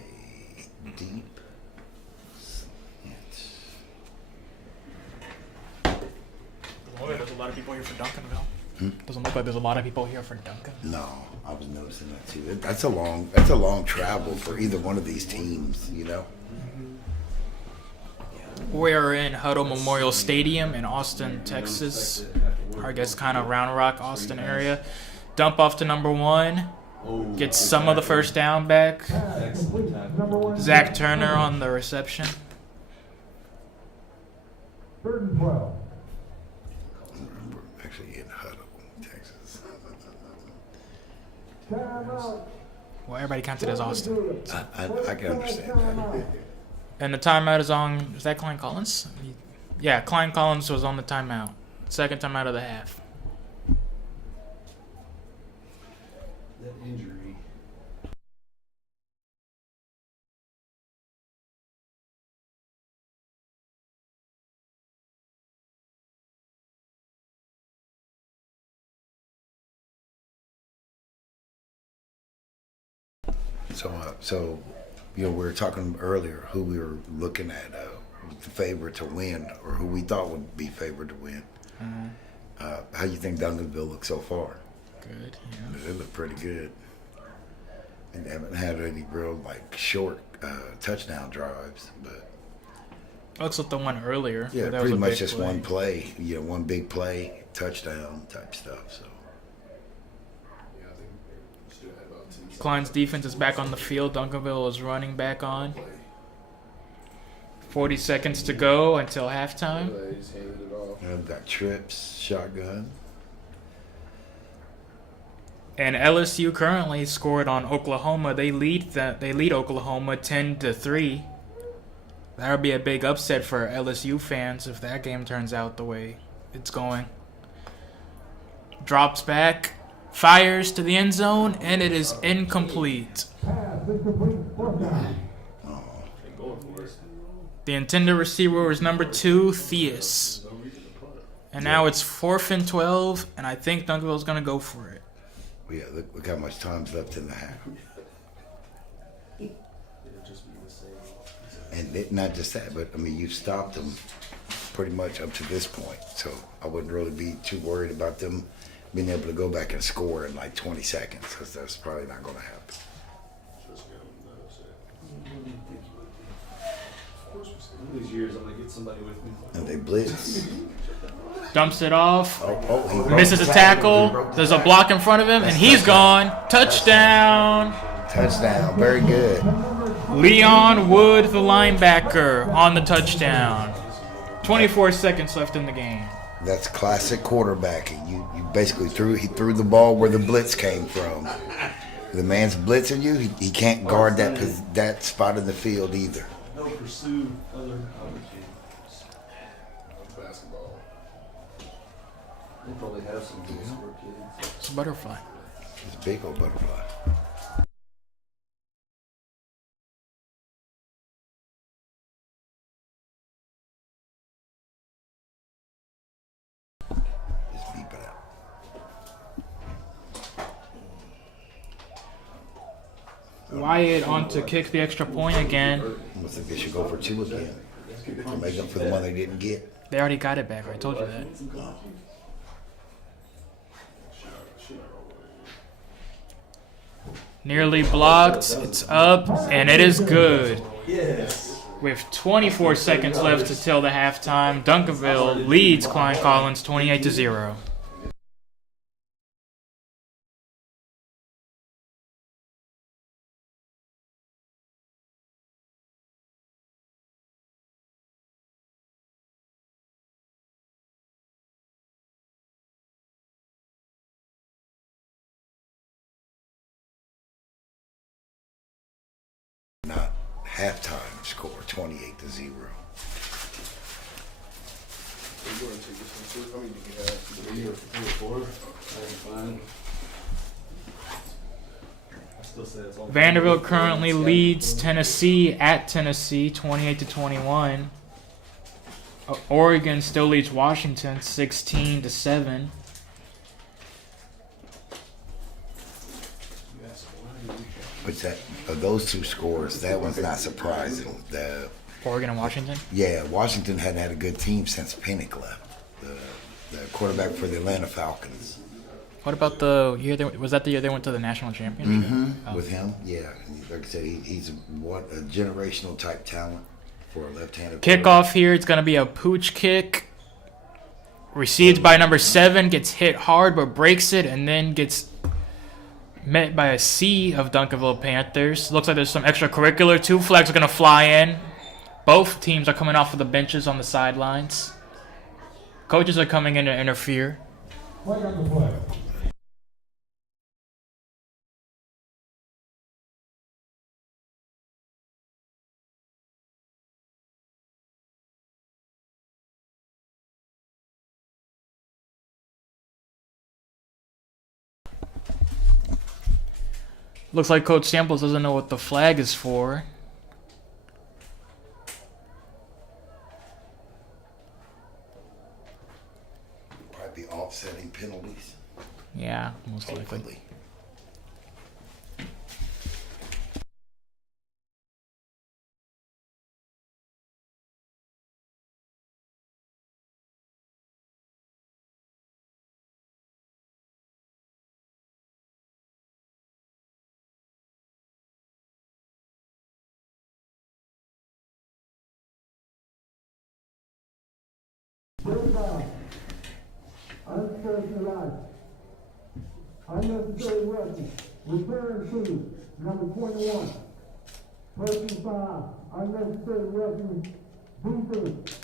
deep slant. Doesn't look like there's a lot of people here for Duncanville. Doesn't look like there's a lot of people here for Duncanville. No, I was noticing that too. That's a long travel for either one of these teams, you know. We're in Huddle Memorial Stadium in Austin, Texas. Or I guess kind of Round Rock, Austin area. Dump off to number 1. Gets some of the first down back. Excellent tackle. Number 1. Zach Turner on the reception. 3rd and 12. We're actually in Huddle, Texas. Timeout. Well, everybody counted as Austin. I can understand that. And the timeout is on. Is that Klein Collins? Yeah, Klein Collins was on the timeout. Second timeout of the half. That injury. So, you know, we were talking earlier who we were looking at, the favorite to win, or who we thought would be favored to win. How do you think Duncanville looks so far? Good. Yeah. They look pretty good. And they haven't had any real short touchdown drives, but Looks like the one earlier. yeah, that was pretty a much big just play. one play. You know, one big play, touchdown type stuff. So Yeah, I think we still had about 10 Klein's defense is back on the field. Duncanville is running back on. play. 40 seconds to go until halftime. They just handed it off. we've got trips, shotgun. And LSU currently scored on Oklahoma. They lead Oklahoma 10-3. That would be a big upset for LSU fans if that game turns out the way it's going. Drops back, fires to the end zone, and it is incomplete. Pass incomplete. 4th down. The intended receiver was number 2, Theus. And now it's 4th and 12, and I think Duncanville's going to go for it. Well, yeah, look how much time's left in the half. It'll just be the same. And not just that, but I mean, you've stopped them pretty much up to this point. So I wouldn't really be too worried about them being able to go back and score in 20 seconds, because that's probably not going to happen. One of these years, I'm gonna get somebody with me. And they blitz. Dumps it off. He broke Misses a the tackle. He broke the There's a tackle. block in front of him, and he's gone. Touchdown. Touchdown. Very good. Leon Wood, the linebacker, on the touchdown. 24 seconds left in the game. That's classic quarterbacking. You basically threw the ball where the blitz came from. The man's blitzing you. He can't guard that spot in the field either. No, pursue other opportunities. Basketball. They probably have some good sport kids. It's a butterfly. It's a big old butterfly. Just beep it out. Wyatt on to kick the extra point again. Almost like they should go for 2 again to make up for the one they didn't get. They already got it back. I told you that. Nearly blocked. It's up, and it is good. Yes. With 24 seconds left until the halftime, Duncanville leads Klein Collins 28-0. Not halftime score, 28-0. We're going to take this one too. How many do you have? 3 or 4. That's fine. I still say it's all. Vanderbilt currently leads Tennessee at Tennessee 28-21. Oregon still leads Washington 16-7. But that of those 2 scores, that one's not surprising. Oregon and Washington. Washington hadn't had a good team since Pinnock left, the quarterback for the Atlanta Falcons. What about the year? Was that the year they went to the national championship? Oh. With him, yeah, like I said, he's a generational type talent for a left-handed Kickoff here. It's going to be a pooch kick. Received by number 7, gets hit hard but breaks it, and then gets met by a sea of Duncanville Panthers. Looks like there's some extracurricular. 2 flags are going to fly in. Both teams are coming off of the benches on the sidelines. Coaches are coming in to interfere. Flag on the play. Looks like Coach Samples doesn't know what the flag is for. Probably be offsetting penalties. Yeah, most likely. Hopefully. Unsportsmanlike. Unnecessary rushing. Return to number 21. Person 5. Unnecessary rushing. Defense.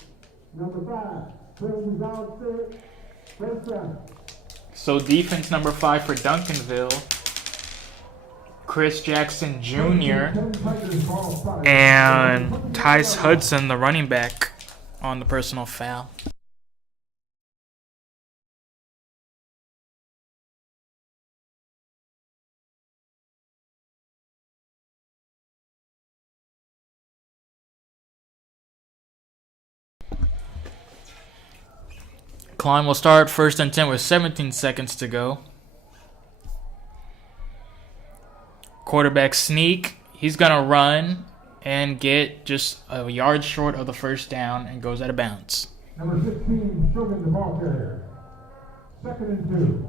Number 5. Penalties outset. First down. So defense number 5 for Duncanville, Chris Jackson Jr. and Tyce Hudson, the running back, on the personal foul. Klein will start 1st and 10 with 17 seconds to go. Quarterback sneak. He's going to run and get just a yard short of the first down and goes out of bounds. Number 16, Sherman, the ball carrier. 2nd and 2.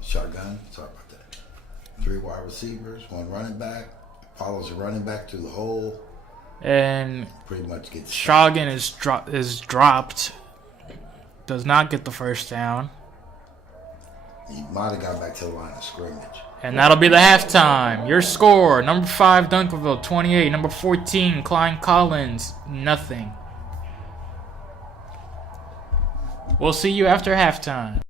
Shotgun. Sorry about that. 3 wide receivers, 1 running back. Follows the running back to the hole. And Pretty much gets Shoggan is dropped. Does not get the first down. He might have got back to the line of scrimmage. And that'll be the halftime. Your score, number 5, Duncanville, 28. Number 14, Klein Collins, nothing. We'll see you after halftime.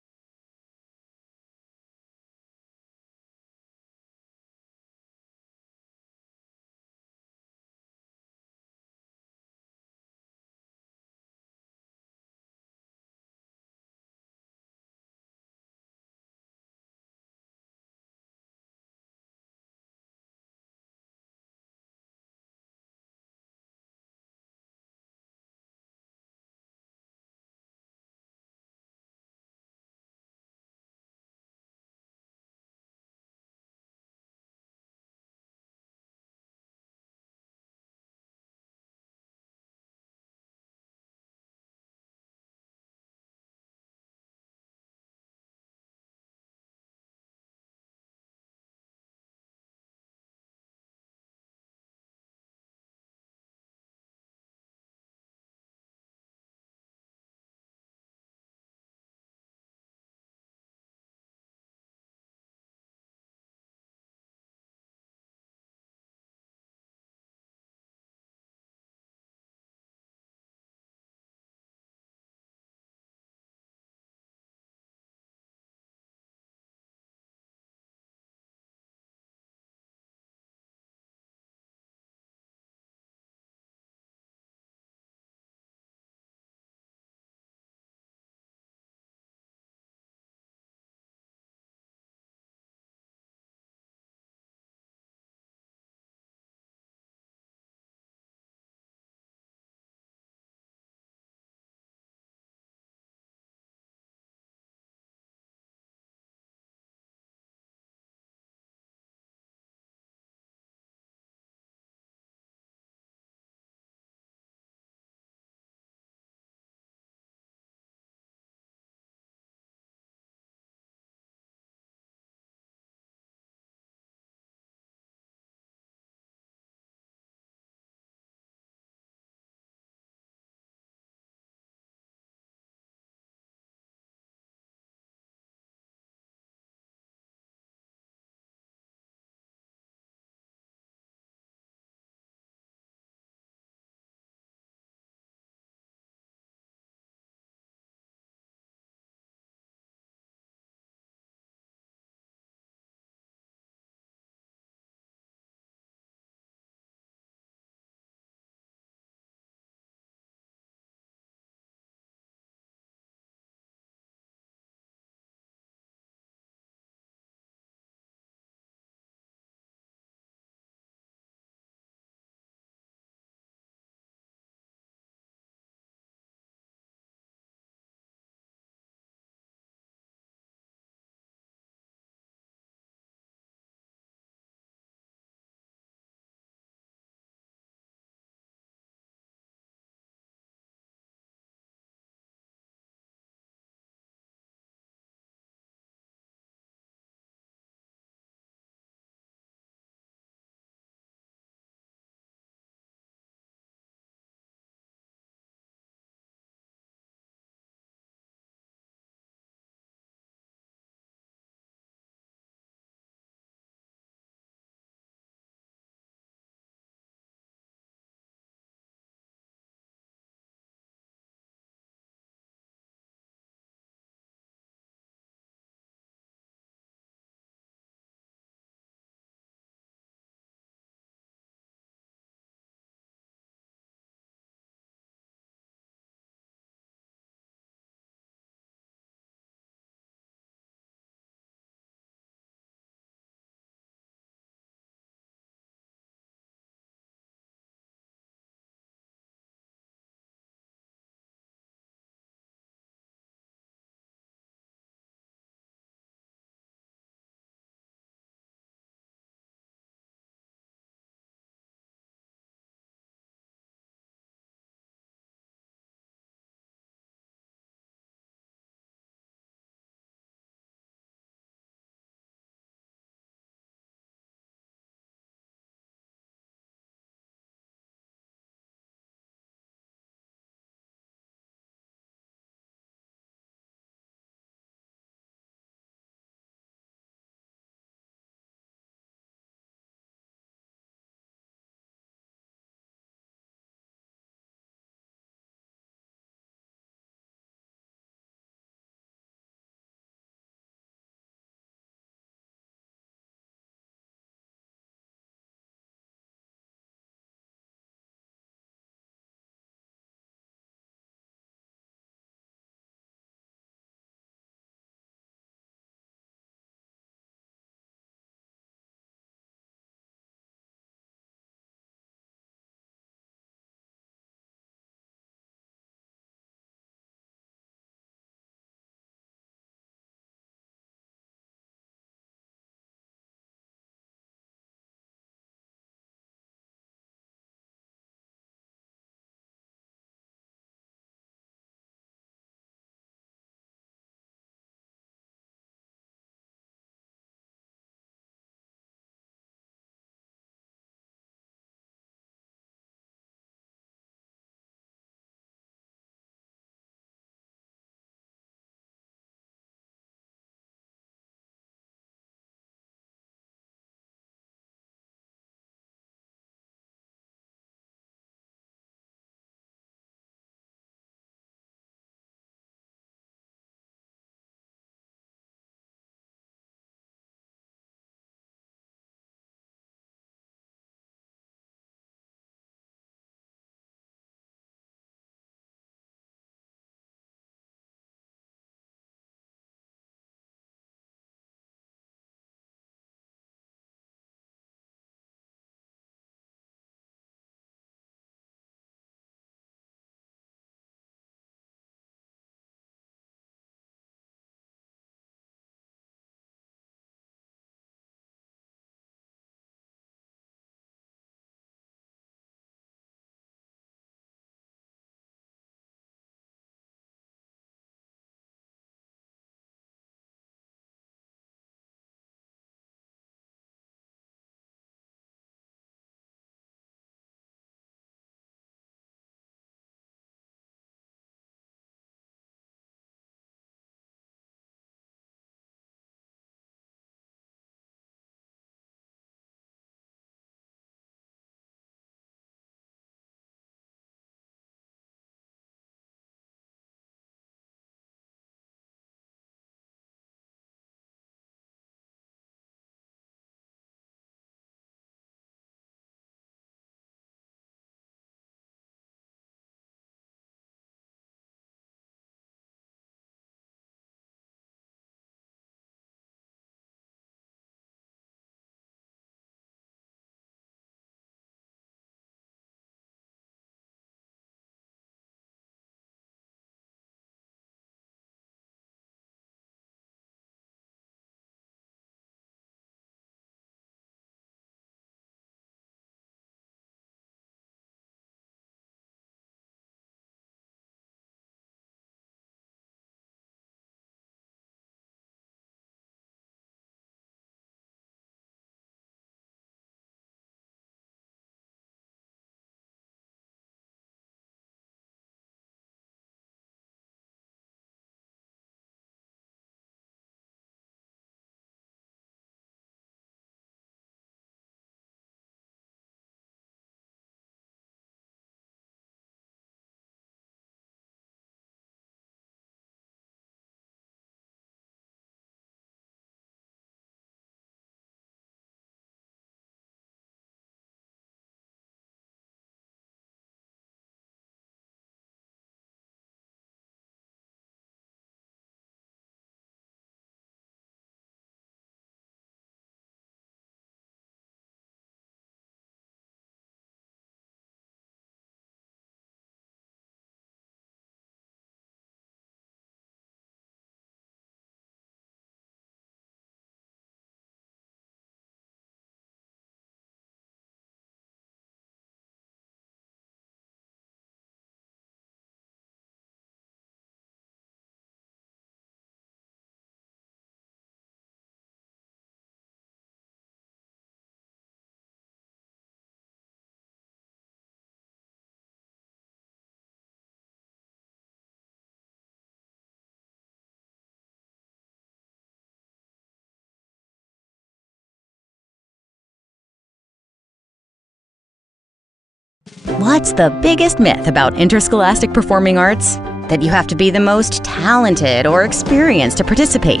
What's the biggest myth about interscholastic performing arts? That you have to be the most talented or experienced to participate.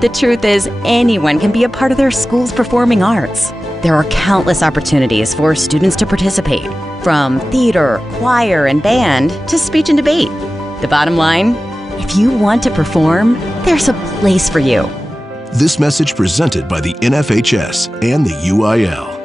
The truth is, anyone can be a part of their school's performing arts. There are countless opportunities for students to participate, from theater, choir, and band to speech and debate. The bottom line, if you want to perform, there's a place for you. This message presented by the NFHS and the UIL.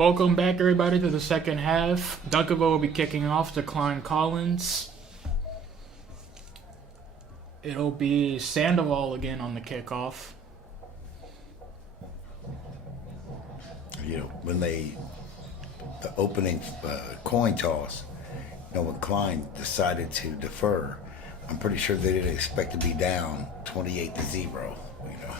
Welcome back, everybody, to the second half. Duncanville will be kicking off to Klein Collins. It'll be Sandoval again on the kickoff. You know, when the opening coin toss, you know, when Klein decided to defer, I'm pretty sure they didn't expect to be down 28-0. You know.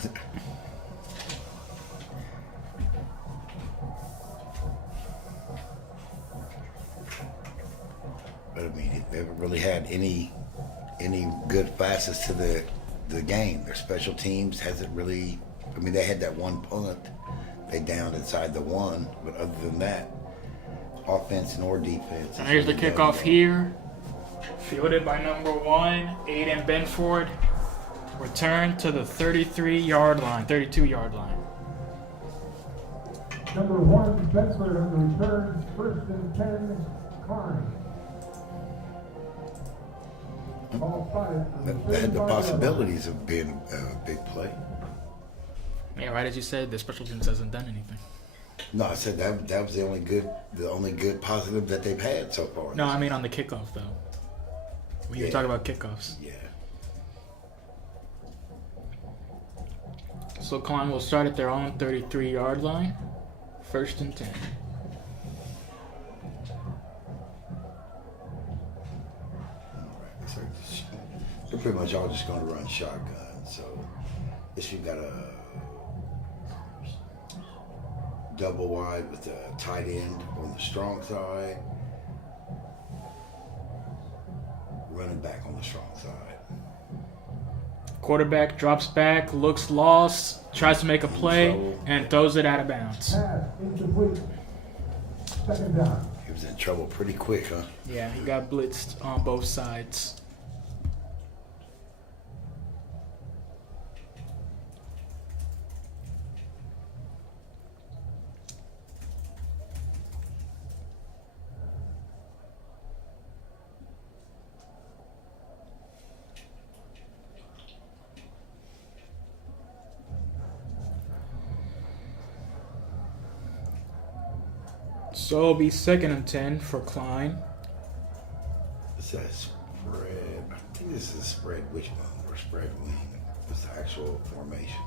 But I mean, they haven't really had any good facets to the game. Their special teams hasn't really. I mean, they had that one punt. They downed inside the one, but other than that, offense nor defense. And here's the kickoff here. Fielded by number 1, Aiden Benford. Return to the 32-yard line. Number 1, Bedford on the return, 1st and 10, Klein. Ball spotted. That had the possibilities of being a big play. Yeah, right as you said, the special teams hasn't done anything. No, I said that was the only good positive that they've had so far. No, I mean on the kickoff, though. When you talk about kickoffs. Yeah. So Klein will start at their own 33-yard line. 1st and 10. So they're pretty much all just going to run shotgun. So if you've got a double wide with a tight end on the strong side, running back on the strong side. Quarterback drops back, looks lost, tries to make a play, and throws it out of bounds. Pass incomplete. 2nd down. He was in trouble pretty quick, huh? Yeah, he got blitzed on both sides. So it'll be 2nd and 10 for Klein. It's that spread. I think this is a spread wishbone or spread wing. It's the actual formation.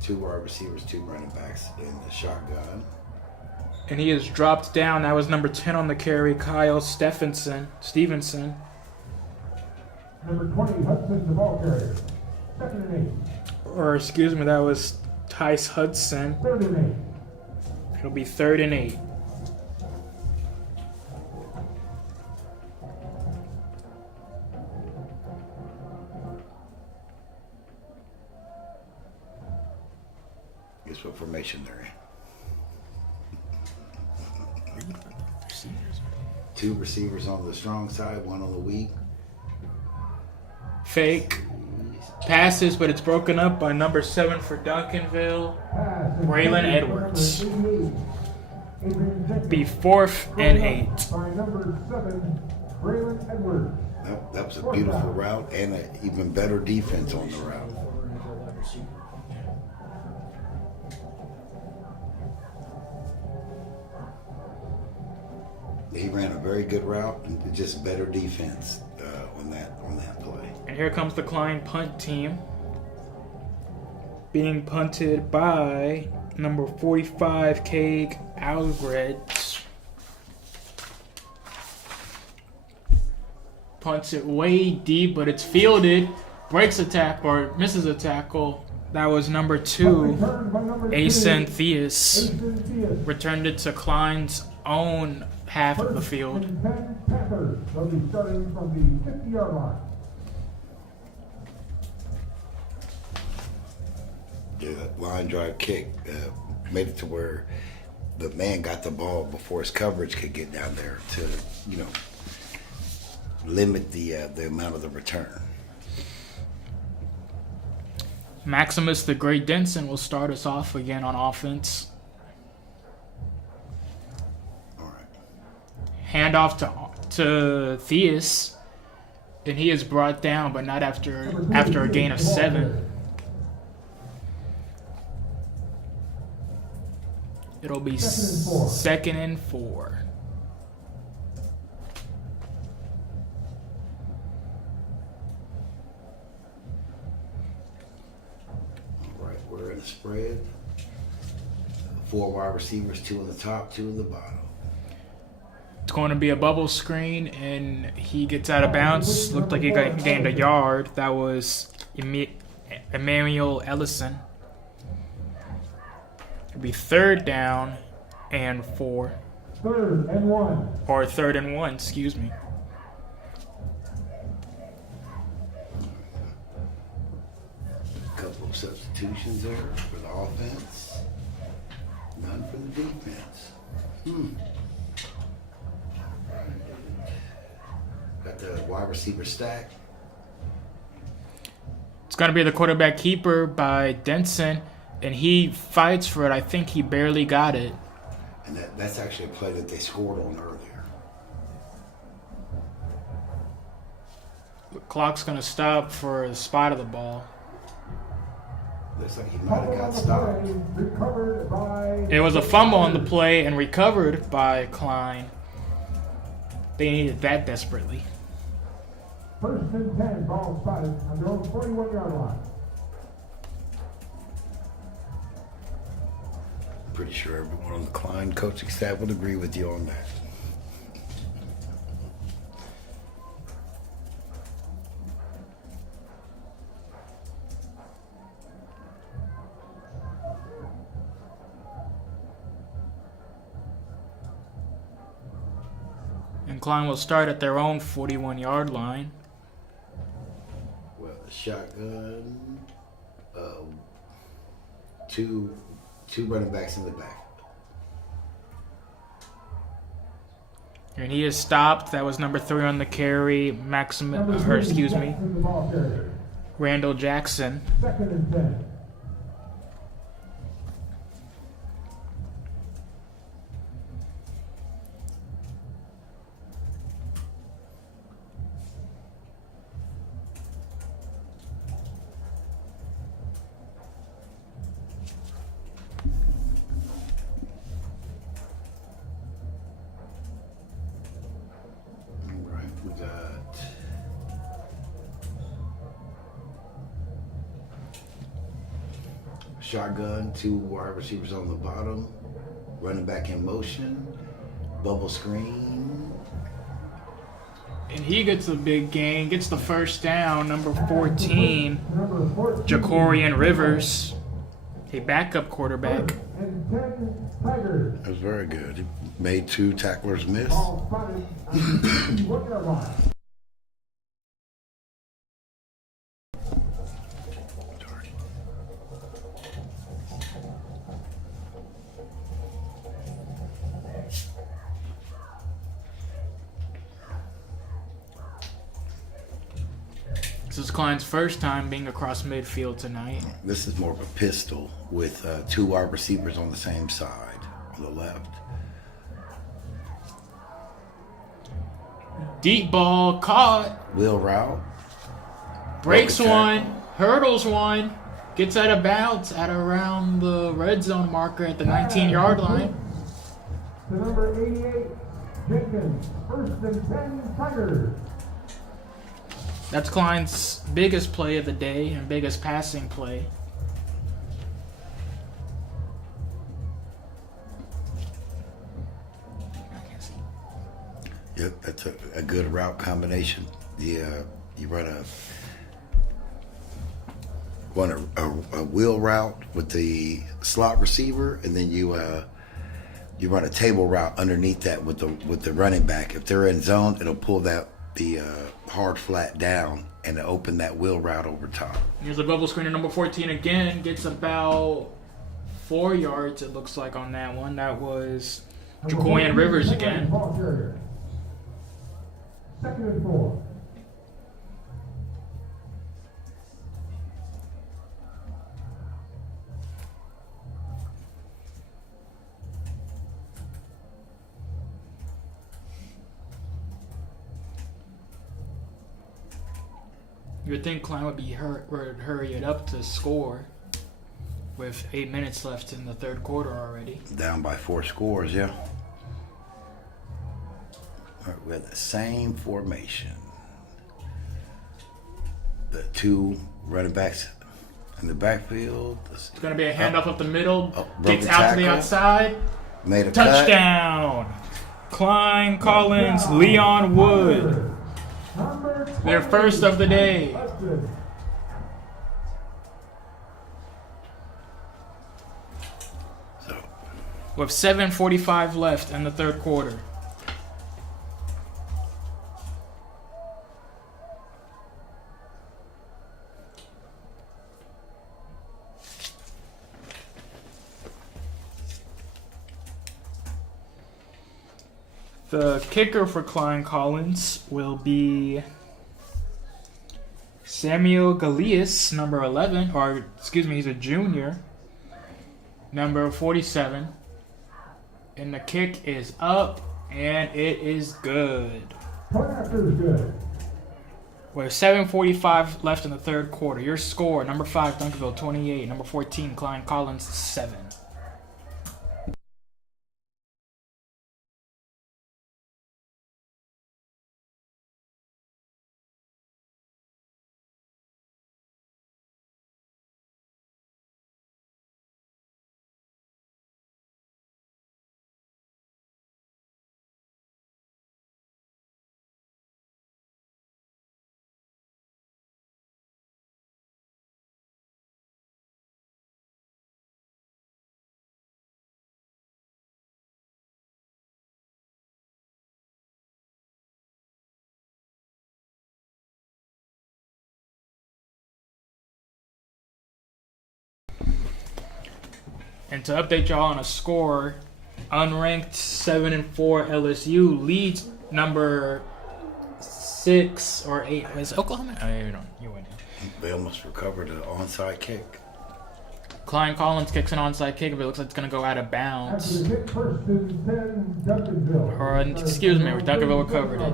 2 wide receivers, 2 running backs in the shotgun. And he is dropped down. That was number 10 on the carry, Kyle Stevenson. Number 20, Hudson, the ball carrier. 2nd and 8. Or excuse me, that was Tice Hudson. 3rd and 8. It'll be 3rd and 8. Guess what formation they're in. 2 receivers on the strong side, 1 on the weak. Fake. Passes, but it's broken up by number 7 for Duncanville, Braylon Edwards. Be 4th and 8. By number 7, Braylon Edwards. That was a beautiful route and an even better defense on the route. He ran a very good route and just better defense on that play. And here comes the Klein punt team. Being punted by number 45, Cade Algred. Punts it way deep, but it's fielded. Breaks a tackle or misses a tackle. That was number 2, Asen Theus. Returned it to Klein's own half of the field. 10 Panthers will be starting from the 50-yard line. Yeah, that line drive kick made it to where the man got the ball before his coverage could get down there to, you know, limit the amount of the return. Maximus the Great Denson will start us off again on offense. All right. Handoff to Theus, and he is brought down, but not after a gain of 7. It'll be Second and 4. 2nd and 4. All right, we're in the spread. 4 wide receivers, 2 on the top, 2 on the bottom. It's going to be a bubble screen, and he gets out of bounds. Looked like he gained a yard. That was Emmanuel Ellison. It'll be 3rd down and 4. 3rd and 1. Or 3rd and 1, excuse me. Couple of substitutions there for the offense. None for the defense. Got the wide receiver stack. It's going to be the quarterback keeper by Denson, and he fights for it. I think he barely got it. And that's actually a play that they scored on earlier. The clock's going to stop for the spot of the ball. Looks like he might have got stopped. Recovered by. It was a fumble on the play and recovered by Klein. They needed that desperately. 1st and 10. Ball spotted on their own 41-yard line. Pretty sure everyone on the Klein coaching staff would agree with you on that. And Klein will start at their own 41-yard line. Well, the shotgun, two running backs in the back. And he is stopped. That was number 3 on the carry, Randall Jackson. 2nd and 10. All right, we got shotgun, 2 wide receivers on the bottom, running back in motion, bubble screen. And he gets a big gain, gets the 1st down, number 14, Jacorian Rivers, a backup quarterback. And 10 Tigers. That was very good. He made 2 tacklers miss. Ball spotted on the 51-yard line. This is Klein's first time being across midfield tonight. This is more of a pistol with 2 wide receivers on the same side, on the left. Deep ball caught, Wheel route. breaks Broke a one, tackle. hurdles one, gets out of bounds at around the red zone marker at the 19-yard line. To number 88, Jenkins. 1st and 10 Tigers. That's Klein's biggest play of the day and biggest passing play. Yep, that's a good route combination. You run a wheel route with the slot receiver, and then you run a table route underneath that with the running back. If they're in zone, it'll pull the hard flat down and open that wheel route over top. Here's a bubble screen. Number 14 again gets about 4 yards, it looks like, on that one. That was Jacorian Rivers again. 2nd and 4. You would think Klein would hurry it up to score. with 8 minutes left in the third quarter already. Down by 4 scores, yeah. All right, we have the same formation. The 2 running backs in the backfield. It's going to be a handoff up the middle. broke Gets the out to the tackle. outside. Made a cut. Touchdown! Klein, Collins, Leon Wood. Their first of the day. So, With 7:45 left in the third quarter. The kicker for Klein Collins will be Samuel Galeas, number 11, or excuse me, he's a junior, number 47. And the kick is up, and it is good. With 7:45 left in the third quarter. Your score, number 5, Duncanville 28, number 14, Klein Collins 7. And to update y'all on a score, unranked 7-4 LSU leads number 6 or 8. Is Oklahoma? You win. they almost recovered an onside kick. Klein Collins kicks an onside kick, but it looks like it's going to go out of bounds. Or, excuse me, Duncanville recovered it.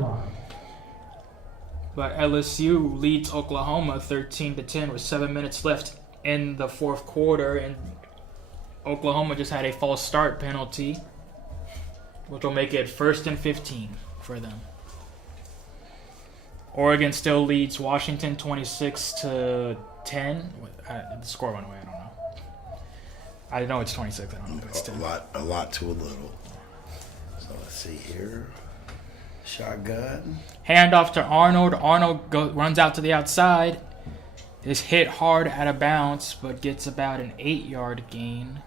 But LSU leads Oklahoma 13-10 with 7 minutes left in the fourth quarter, and Oklahoma just had a false start penalty, which will make it 1st and 15 for them. Oregon still leads Washington 26-10. The score went away. I don't know. I know it's 26. I don't know if it's 10. A lot to a little. So let's see here. Shotgun. Handoff to Arnold. Arnold runs out to the outside. Is hit hard out of bounds, but gets about an 8-yard gain.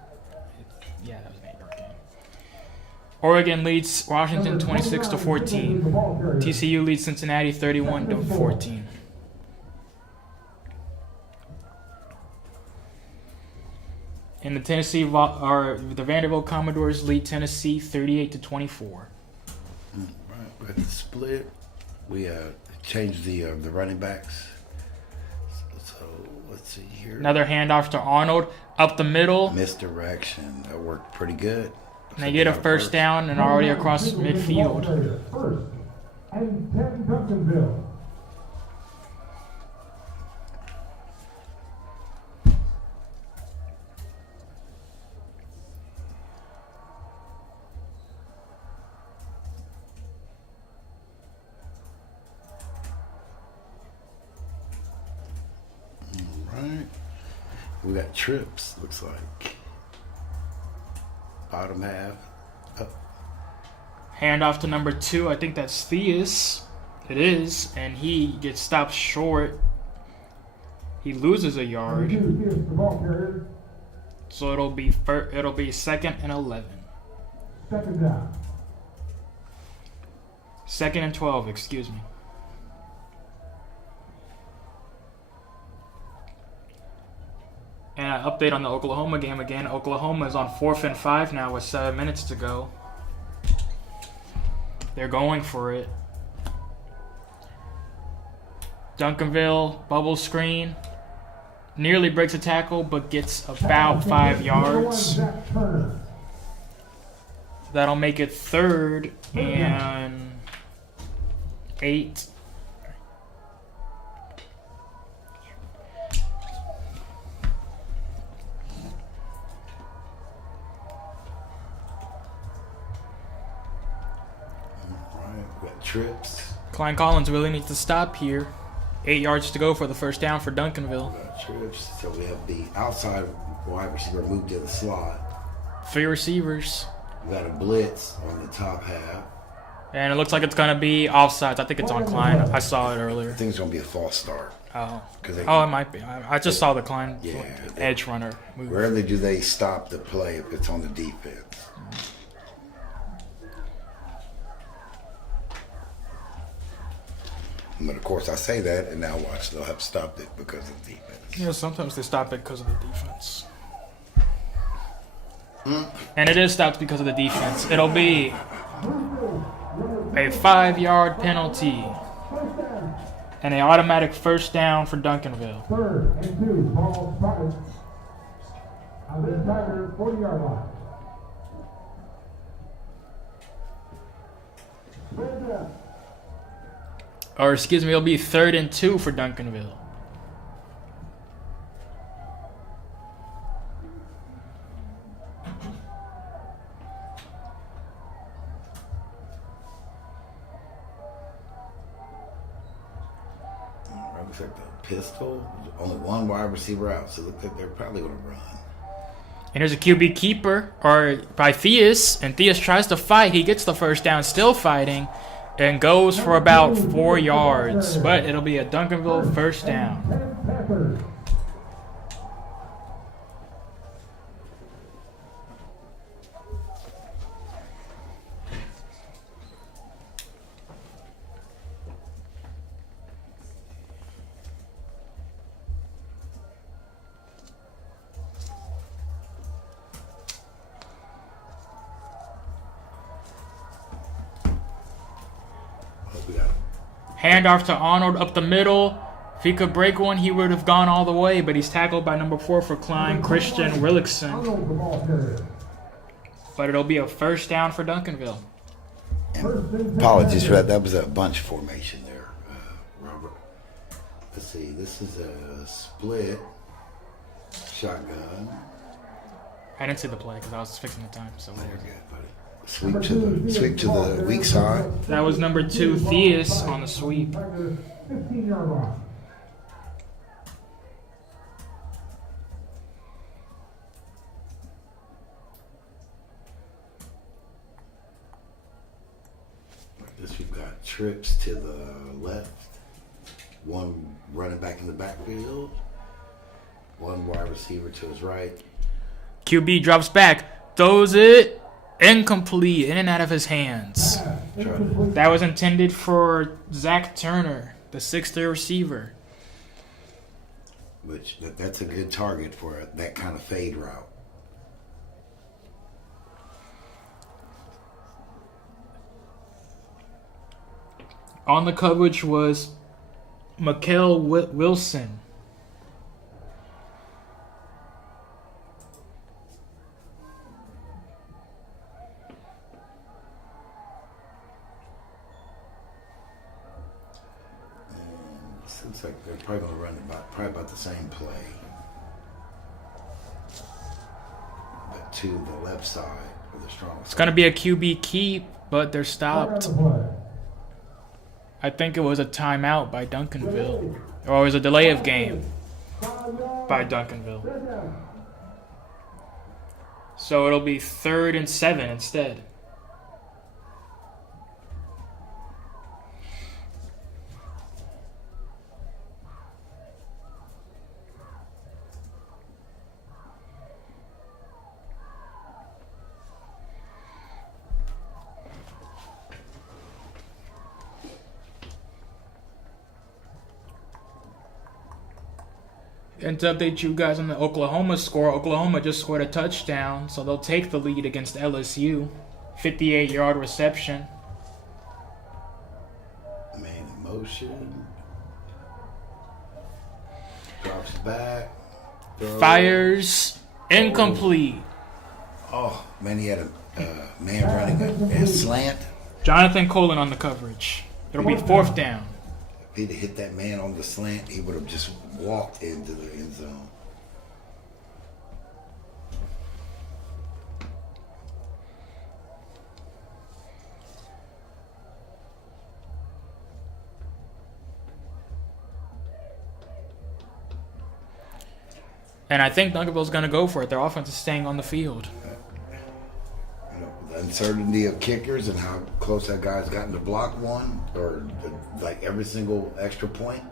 Yeah, that was an 8-yard gain. Oregon leads Washington 26-14. TCU leads Cincinnati 31-14. And the the Vanderbilt Commodores lead Tennessee 38-24. Right, with the split, we changed the running backs. So let's see here. Another handoff to Arnold up the middle. Misdirection. That worked pretty good. And they get a first down and are already across midfield. First and 10 Duncanville. Right. We got trips, looks like. Bottom half. Up. Handoff to number 2. I think that's Theus. It is. And he gets stopped short. He loses a yard. So it'll be 2nd and 11. Second down. 2nd and 12, excuse me. And an update on the Oklahoma game again. Oklahoma is on 4th and 5 now with 7 minutes to go. They're going for it. Duncanville, bubble screen. Nearly breaks a tackle, but gets about 5 yards. That'll make it 3rd and 8. got trips. Klein Collins really needs to stop here. 8 yards to go for the first down for We Duncanville. got trips. So we have the outside wide receiver moved to the slot. 3 receivers. We got a blitz on the top half. And it looks like it's going to be offsides. I think it's on Klein. I saw it I earlier. think it's gonna be a false start. Oh, They, oh, it might be. I just saw the Klein Yeah, edge runner move. rarely do they stop the play if it's on the defense. But of course, I say that, and now watch, they'll have stopped it because of defense. Yeah, sometimes they stop it because of the defense. And it is stopped because of the defense. It'll be a 5-yard penalty and an automatic first down for Duncanville. 3rd and 2, ball spotted on the Tiger 40-yard line. Or excuse me, it'll be 3rd and 2 for Duncanville. Looks like the pistol. Only one wide receiver out, so it looks like they're probably going to run. And here's a QB keeper or by Theus, and Theus tries to fight. He gets the first down, still fighting, and goes for about 4 yards. But it'll be a Duncanville first down. Panthers. We got Handoff to Arnold up the middle. If he could break one, he would have gone all the way, but he's tackled by number 4 for Klein, Christian Willickson. Arnold, the ball carrier. But it'll be a first down for Duncanville. And apologies for that. That was a bunch formation there, Robert. Let's see. This is a split shotgun. I didn't see the play because I was fixing the time. So There we go, buddy. Sweep to the weak side. that was number 2, Theus, on the sweep. Tiger 15-yard line. This we've got trips to the left. One running back in the backfield. One wide receiver to his right. QB drops back, throws it, incomplete, in and out of his hands. That was intended for Zach Turner, the 6th receiver. Which that's a good target for that kind of fade route. On the coverage was Mikael Wilson. Looks like they're probably going to run about the same play. But to the left side or the strong It's side. going to be a QB keep, but they're stopped. I think it was a timeout by Duncanville. Or it was a delay of game by Duncanville. So it'll be 3rd and 7 instead. And to update you guys on the Oklahoma score, Oklahoma just scored a touchdown, so they'll take the lead against LSU. 58-yard reception. Man in motion. Drops back. Throws. Fires. Incomplete. Oh, man, he had a man running a slant. Jonathan Colin on the coverage. It'll be 4th down. If he'd have hit that man on the slant, he would have just walked into the end zone. And I think Duncanville's going to go for it. Their offense is staying on the field. You know, the uncertainty of kickers and how close that guy's gotten to block one or like every single extra point.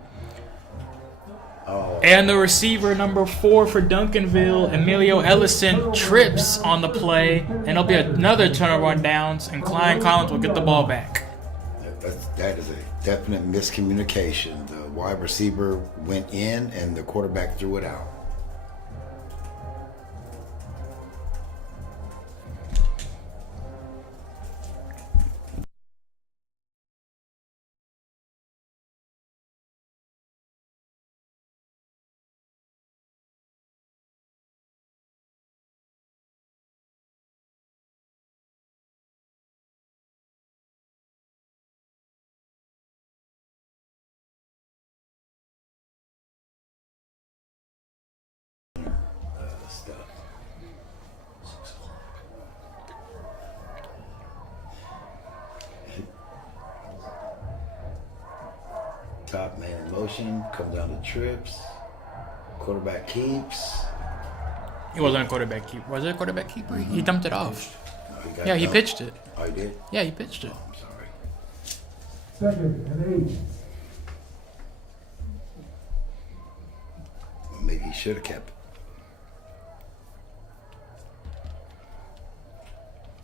Oh. And the receiver number 4 for Duncanville, Emilio Ellison, trips on the play, and it'll be another turnover on downs, and Klein Collins will get the ball back. That is a definite miscommunication. The wide receiver went in, and the quarterback threw it out. Top man in motion, come down to trips. Quarterback keeps. He wasn't a quarterback keeper. Was it a quarterback keeper? He dumped it off. No, Yeah, he pitched it. Oh, he did? Yeah, he pitched it. Oh, I'm sorry. 2nd and 8. Well, maybe he should have kept it.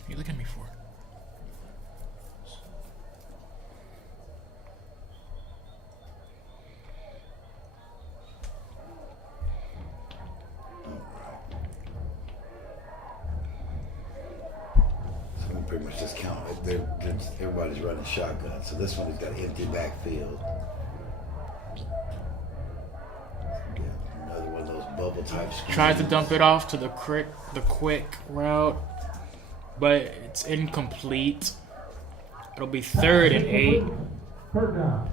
You look at me for? So we pretty much just count it. Everybody's running shotgun, so this one has got an empty backfield. Yeah, another one of those bubble type screens. Tried to dump it off to the quick route, but it's incomplete. It'll be 3rd and 8. 3rd down.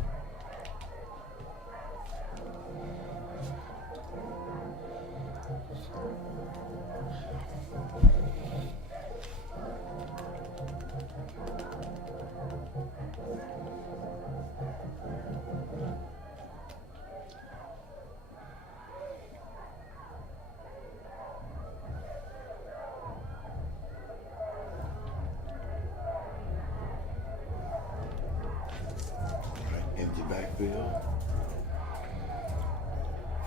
Empty backfield.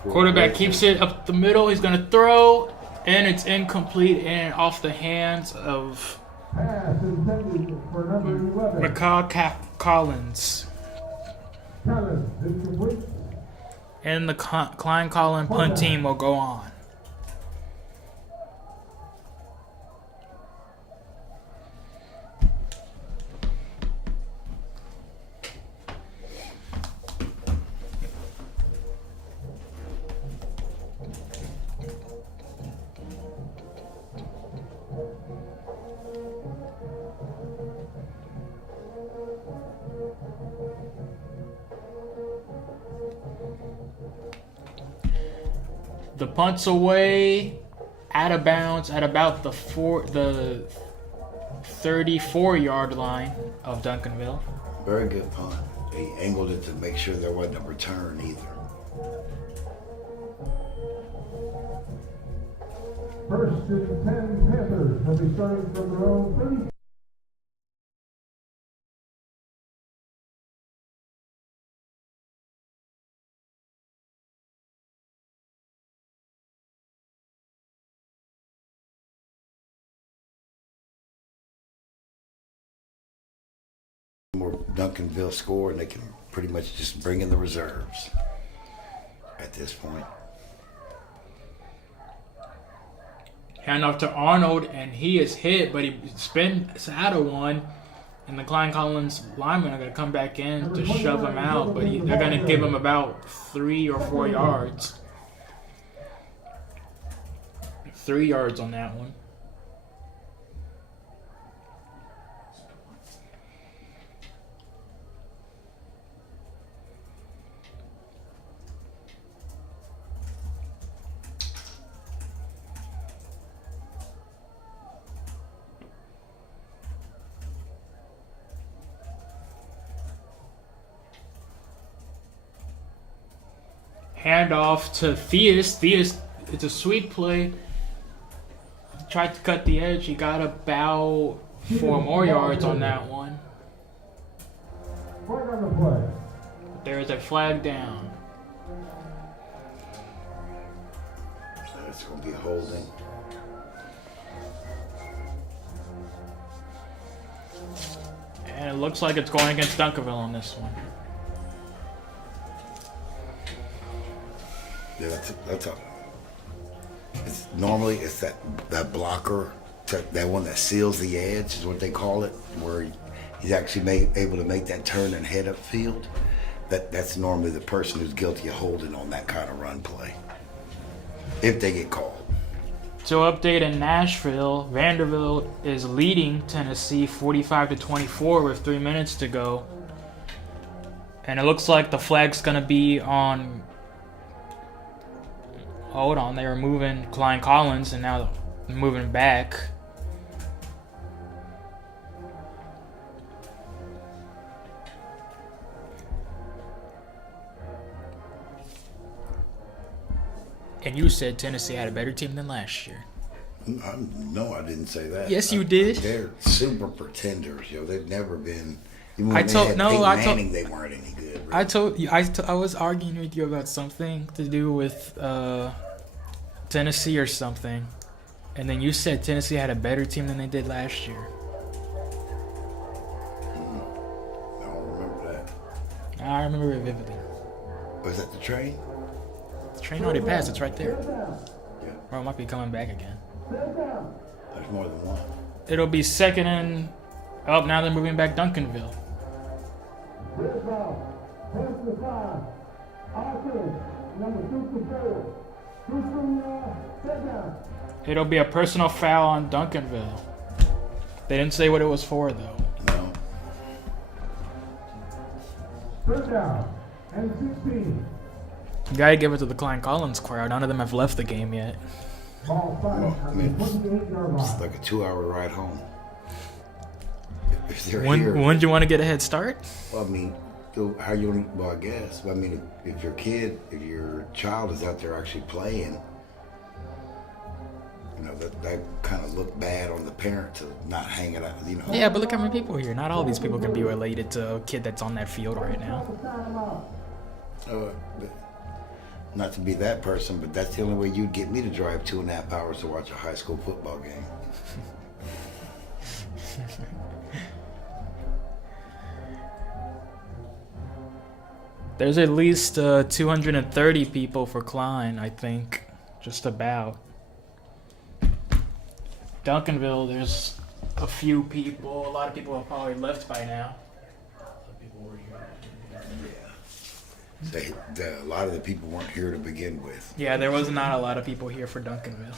Quarterback keeps it up the middle. He's going to throw, and it's incomplete and off the hands of Pass intended for number 11. McCall Collins. Collins is complete. And the Klein Collins punt team will go on. The punt's away, out of bounds at about the 34-yard line of Duncanville. Very good punt. He angled it to make sure there wasn't a return either. First and 10 Panthers will be starting from their own 30. More Duncanville score, and they can pretty much just bring in the reserves at this point. Hand off to Arnold, and he is hit, but he spins out of one, and the Klein Collins linemen are going to come back in to shove him out, but they're going to give him about 3 or 4 yards. 3 yards on that one. Hand off to Theus. Theus It's a sweep play. Tried to cut the edge. He got about 4 more yards on that one. Flag on the play. There is a flag down. It's going to be holding. And it looks like it's going against Duncanville on this one. Yeah, normally it's that blocker, that one that seals the edge is what they call it, where he's actually able to make that turn and head upfield. That's normally the person who's guilty of holding on that kind of run play, if they get called. So update in Nashville, Vanderbilt is leading Tennessee 45-24 with 3 minutes to go. And it looks like the flag's gonna be on. Hold on, they were moving Klein Collins and now moving back. And you said Tennessee had a better team than last year. No, I didn't say that. Yes, you did. They're super pretenders, yo. They've never been. Even when I told they had no. Peyton I Manning, told. they weren't any good. Really. I told you. I was arguing with you about something to do with Tennessee or something, and then you said Tennessee had a better team than they did last year. I don't remember that. I remember it vividly. Was that the train? The train already passed. It's right there. Yeah. Or it might be coming back again. There's more than one. It'll be second and. Oh, now they're moving back Duncanville. Red ball. Pass to the 5. Offense. Number 2 set down. It'll be a personal foul on Duncanville. They didn't say what it was for though. No. Third down and 16. You gotta give it to the Klein Collins crowd. None of them have left the game yet. Ball 5 Well, I on mean, the 28-yard line. It's like a 2-hour ride home. If they're When here, do you want to get a head start? well, I mean, how you? Well, I guess. I mean, if your child is out there actually playing, you know that kind of look bad on the parent to not hang it out. You know. Yeah, but look how many people are here. Not all these people can be related to a kid that's on that field right now. Not to be that person, but that's the only way you'd get me to drive 2.5 hours to watch a high school football game. There's at least 230 people for Klein, I think. Just about. Duncanville, there's a few people. A lot of people have probably left by now. A lot of the people weren't here to begin with. Yeah, there was not a lot of people here for Duncanville.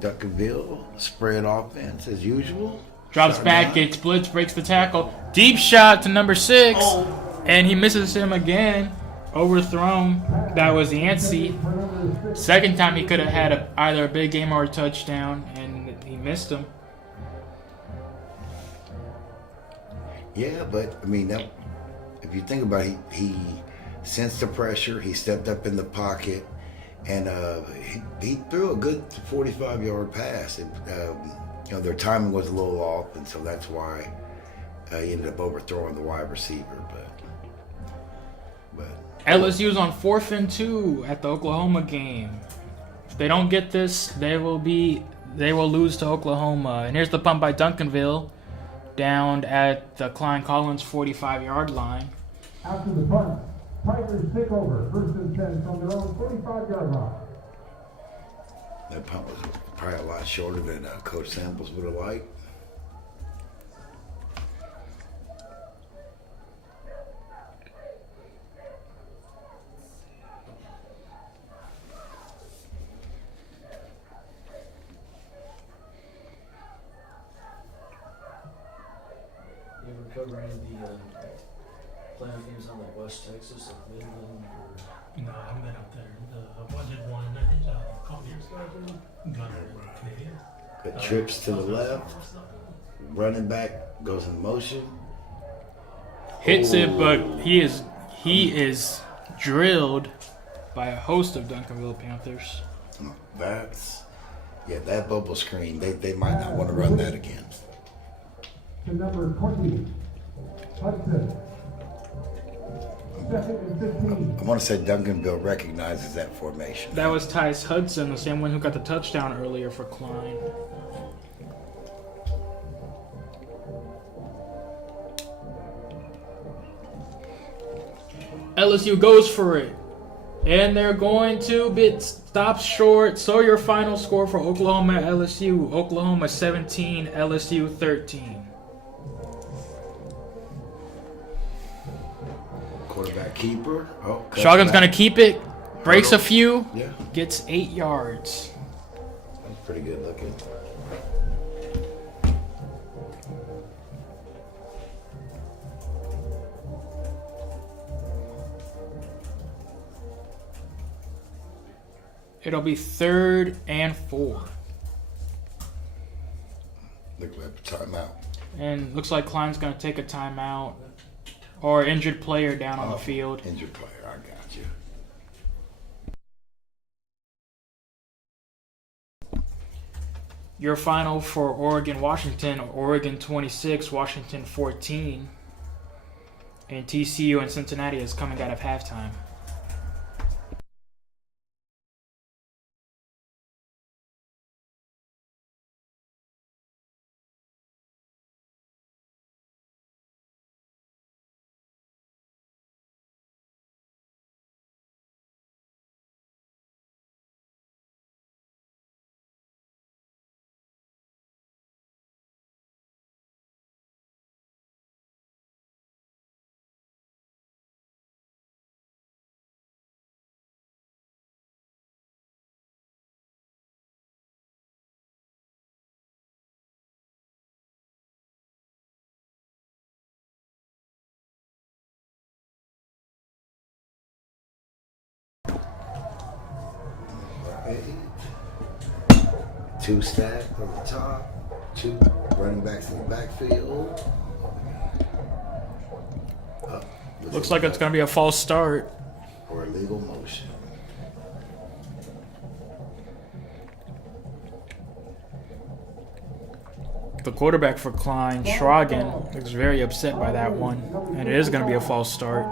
Duncanville, spread offense as usual. Drops back, gets blitz, breaks the tackle. Deep shot to number 6. And he misses him again. Overthrown. That was Yancey. Second time he could have had either a big game or a touchdown, and he missed him. Yeah, but I mean, if you think about it, he sensed the pressure. He stepped up in the pocket, and he threw a good 45-yard pass. Their timing was a little off, and so that's why he ended up overthrowing the wide receiver. But LSU's on 4th and 2 at the Oklahoma game. If they don't get this, they will lose to Oklahoma. And here's the punt by Duncanville, down at the Klein Collins 45-yard line. After the punt, Tigers take over. 1st and 10 from their own 45-yard line. that punt was probably a lot shorter than Coach Samples would have liked. You ever cover any of the playoff games on like West Texas, like Midland, or No, I haven't been up there. I did one, I think, a couple years ago, I think. Gunner, Canadian. Good trips to the left. Running back goes in motion. Hits it, but he is drilled by a host of Duncanville Panthers. That bubble screen, they might not want to run that again. To number 20, Hudson. Second and 15. I want to say Duncanville recognizes that formation. That was Tyus Hudson, the same one who got the touchdown earlier for Klein. LSU goes for it. And they're going to be stopped short. So your final score for Oklahoma LSU. Oklahoma 17, LSU 13. Quarterback keeper. Oh, Shotgun's going to keep it. Breaks a few. Yeah, Gets 8 yards. that's pretty good looking. It'll be 3rd and 4. Look like a timeout. And looks like Klein's going to take a timeout. Or injured player down on the field. Injured player, I got you. Your final for Oregon-Washington. Oregon 26, Washington 14. And TCU and Cincinnati is coming out of halftime. Two stacked on the top, two running backs in the backfield. Looks like it's going to be a false start. Or illegal motion. The quarterback for Klein, Schragen, is very upset by that one. And it is going to be a false start.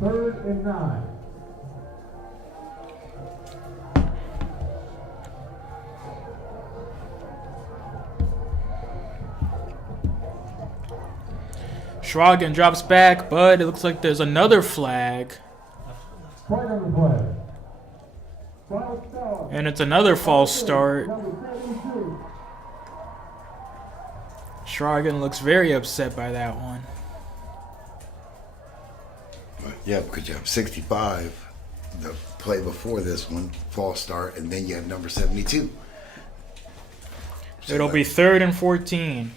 Third and 9. Schragen drops back, but it looks like there's another flag. Right on the play. False start. And it's another false start. Number 72. Schragen looks very upset by that one. Yeah, because you have 65, the play before this one, false start, and then you have number 72. So It'll be 3rd and 14.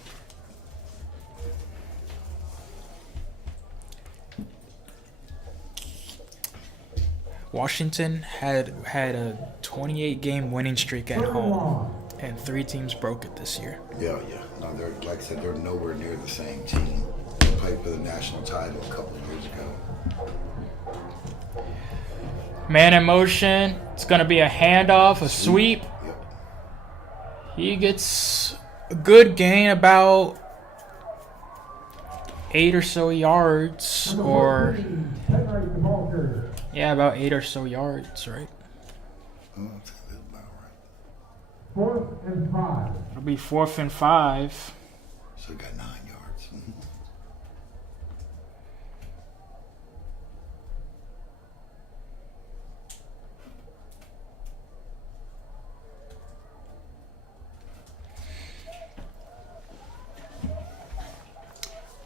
Washington had a 28-game winning streak at home, and 3 teams broke it this year. Yeah. No, they're, like I said, they're nowhere near the same team. They played for the national title a couple of years ago. Man in motion. It's going to be a handoff, a sweep. Yep. He gets a good gain, about 8 or so yards, or 10 right, the ball carrier. yeah, about 8 or so yards, right? Oh, that's about right. 4th and 5. It'll be 4th and 5. So we got 9 yards.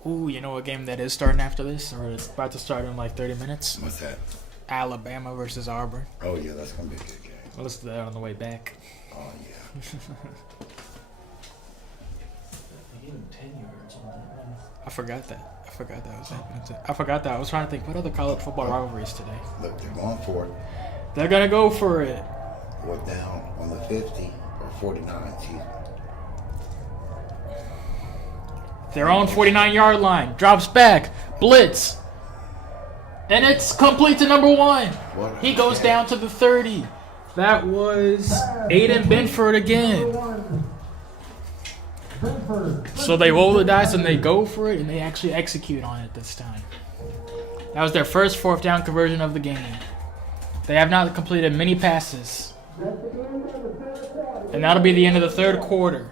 Ooh, you know what game that is starting after this, or it's about to start in like 30 minutes? What's that? Alabama versus Auburn. Oh yeah, that's gonna be a good game. We'll listen to that on the way back. Oh yeah. They gave him 10 yards on that one. I forgot that. Was happening. I forgot that. I was trying to think, what other college football rivalries today? Look, they're going for it. They're gonna go for it. What down on the 50 or 49? Excuse me. Their own 49-yard line. Drops back. Blitz. And it's complete to number 1. What He goes down to the 30. That was Aiden Benford again. So they roll the dice and they go for it, and they actually execute on it this time. That was their first 4th down conversion of the game. They have not completed many passes. And that'll be the end of the 3rd quarter.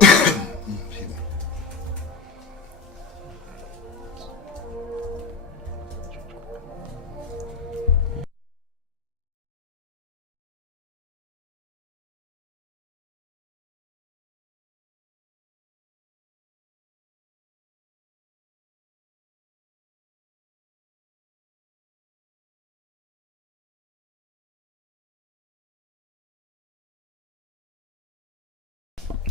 Excuse me.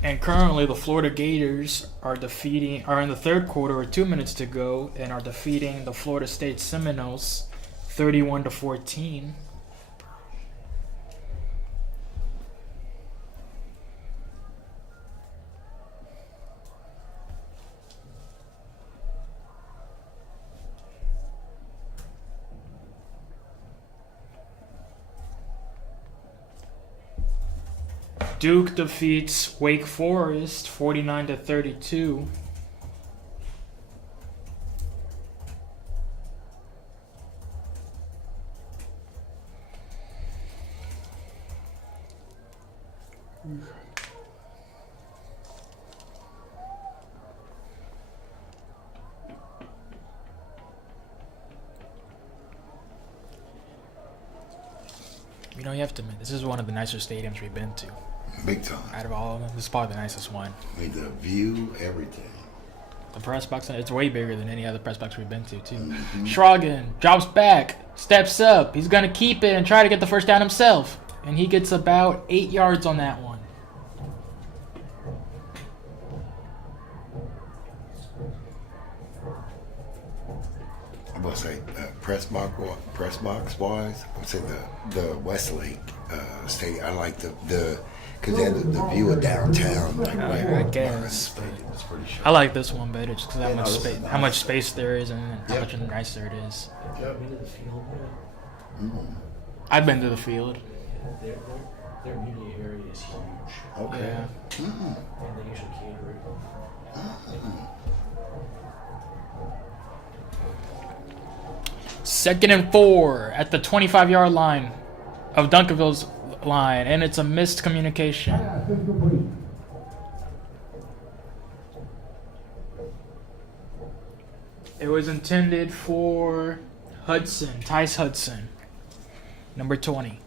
And currently, the Florida Gators are in the 3rd quarter with 2 minutes to go, and are defeating the Florida State Seminoles 31-14. Duke defeats Wake Forest 49-32. You know, you have to admit, this is one of the nicer stadiums we've been to. Big time. Out of all of them, this is probably the nicest one. I mean, the view, everything. The press box, it's way bigger than any other press box we've been to, too. Shrogan drops back, steps up. He's going to keep it and try to get the first down himself. And he gets about 8 yards on that one. I would say press box wise. I would say the Westlake stadium. I like the because they had the view of downtown. Like, I guess, but it's pretty sure. I like this one better just because Yeah, no, this is how nice. much space there is and how Yep. much nicer it is. Yep. Been to the field, man. I've been to the field. Their media area is huge. Okay. Yeah. And they usually cater it. 2nd and 4 at the 25-yard line of Duncanville's line, and it's a missed communication. Pass incomplete. It was intended for Tice Hudson, number 20.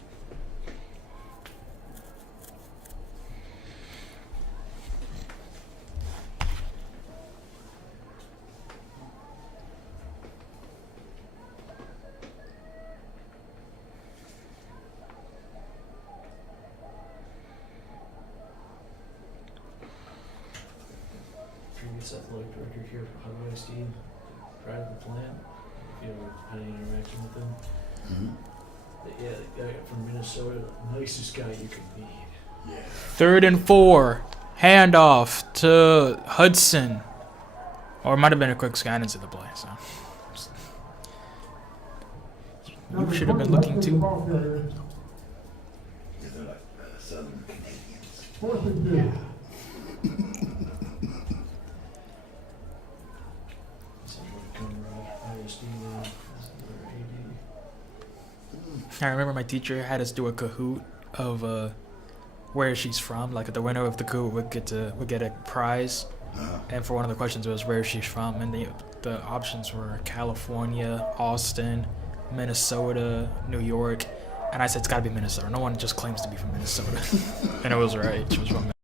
Previous athletic director here for Highway Steve, prior to the plant, if you ever had any interaction with him. Yeah, the guy from Minnesota, the nicest guy you could meet. Yeah. 3rd and 4, handoff to Hudson, or it might have been a quick scan into the play. So you should have been looking too. Yeah, they're like Southern Canadians. 4th and 2. Steve now. Their AD. I remember my teacher had us do a Kahoot of where she's from. Like the winner of the Kahoot would get a prize. And for one of the questions it was where she's from, and the options were California, Austin, Minnesota, New York, and I said it's got to be Minnesota. No one just claims to be from Minnesota, and it was right. She was from Minnesota.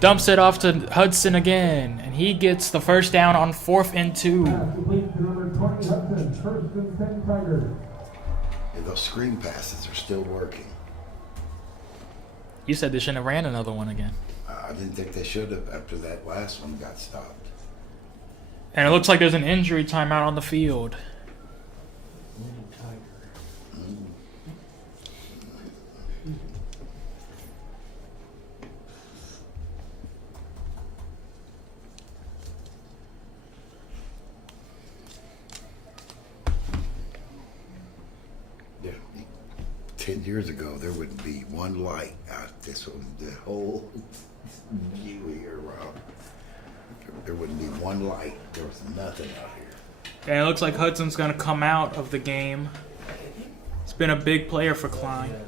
Dumps it off to Hudson again, and he gets the first down on 4th and 2. Pass complete to number 20, Hudson. First and 10 Tigers. Yeah, those screen passes are still working. You said they shouldn't have ran another one again. I didn't think they should have after that last one got stopped. And it looks like there's an injury timeout on the field. Wounded Tiger. Yeah. 10 years ago, there wouldn't be one light out this one, the whole view here around. There wouldn't be one light. There was nothing out here. And it looks like Hudson's going to come out of the game. He's been a big player for Klein. 10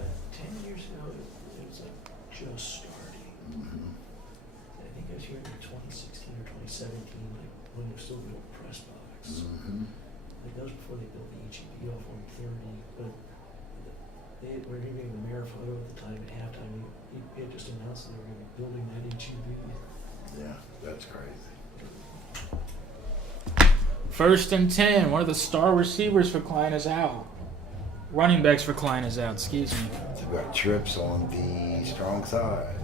years ago, it was like just starting. I think I was here in 2016 or 2017, like when it was still the old press box. Like that was before they built the HEB off 130, but they were giving the mayor a photo at the time at halftime. He had just announced that they were going to be building that HEB. Yeah, that's crazy. 1st and 10. One of the star receivers for Klein is out. Running backs for Klein is out, excuse me. So we got trips on the strong side.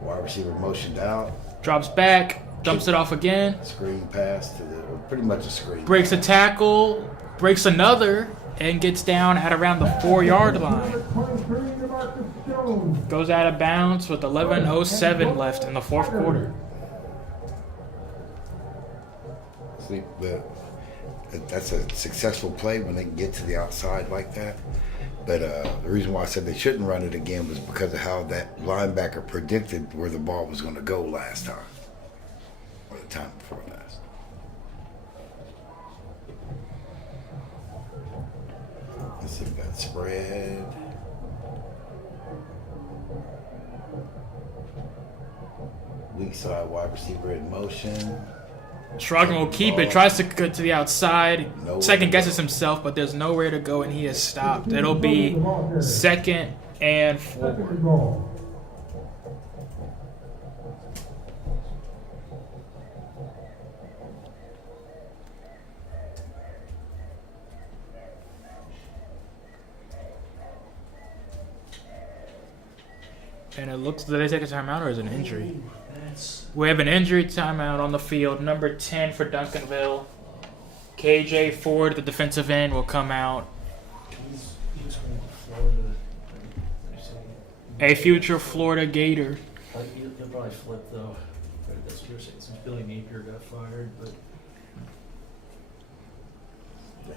Wide receiver motioned out. Drops back, dumps it off again. Screen pass to the, pretty much a screen. Breaks a tackle, breaks another, and gets down at around the 4-yard line. Number 23, DeMarcus Jones. Goes out of bounds with 11:07 left in the 4th quarter. See, but that's a successful play when they can get to the outside like that. But the reason why I said they shouldn't run it again was because of how that linebacker predicted where the ball was going to go last time, or the time before last. Let's see, we got spread. Weak side wide receiver in motion. Shrugging will keep it, tries to go to the outside, Nowhere second to guesses himself, but there's nowhere to go, and he is stopped. It'll be 2nd and 4. Second and goal. And it looks, did they take a timeout or is it an injury? That's We have an injury timeout on the field. Number 10 for Duncanville. KJ Ford, the defensive end, will come out. he was going to Florida. A future Florida Gator. He'll probably flip though. That's what you're saying. Since Billy Napier got fired, but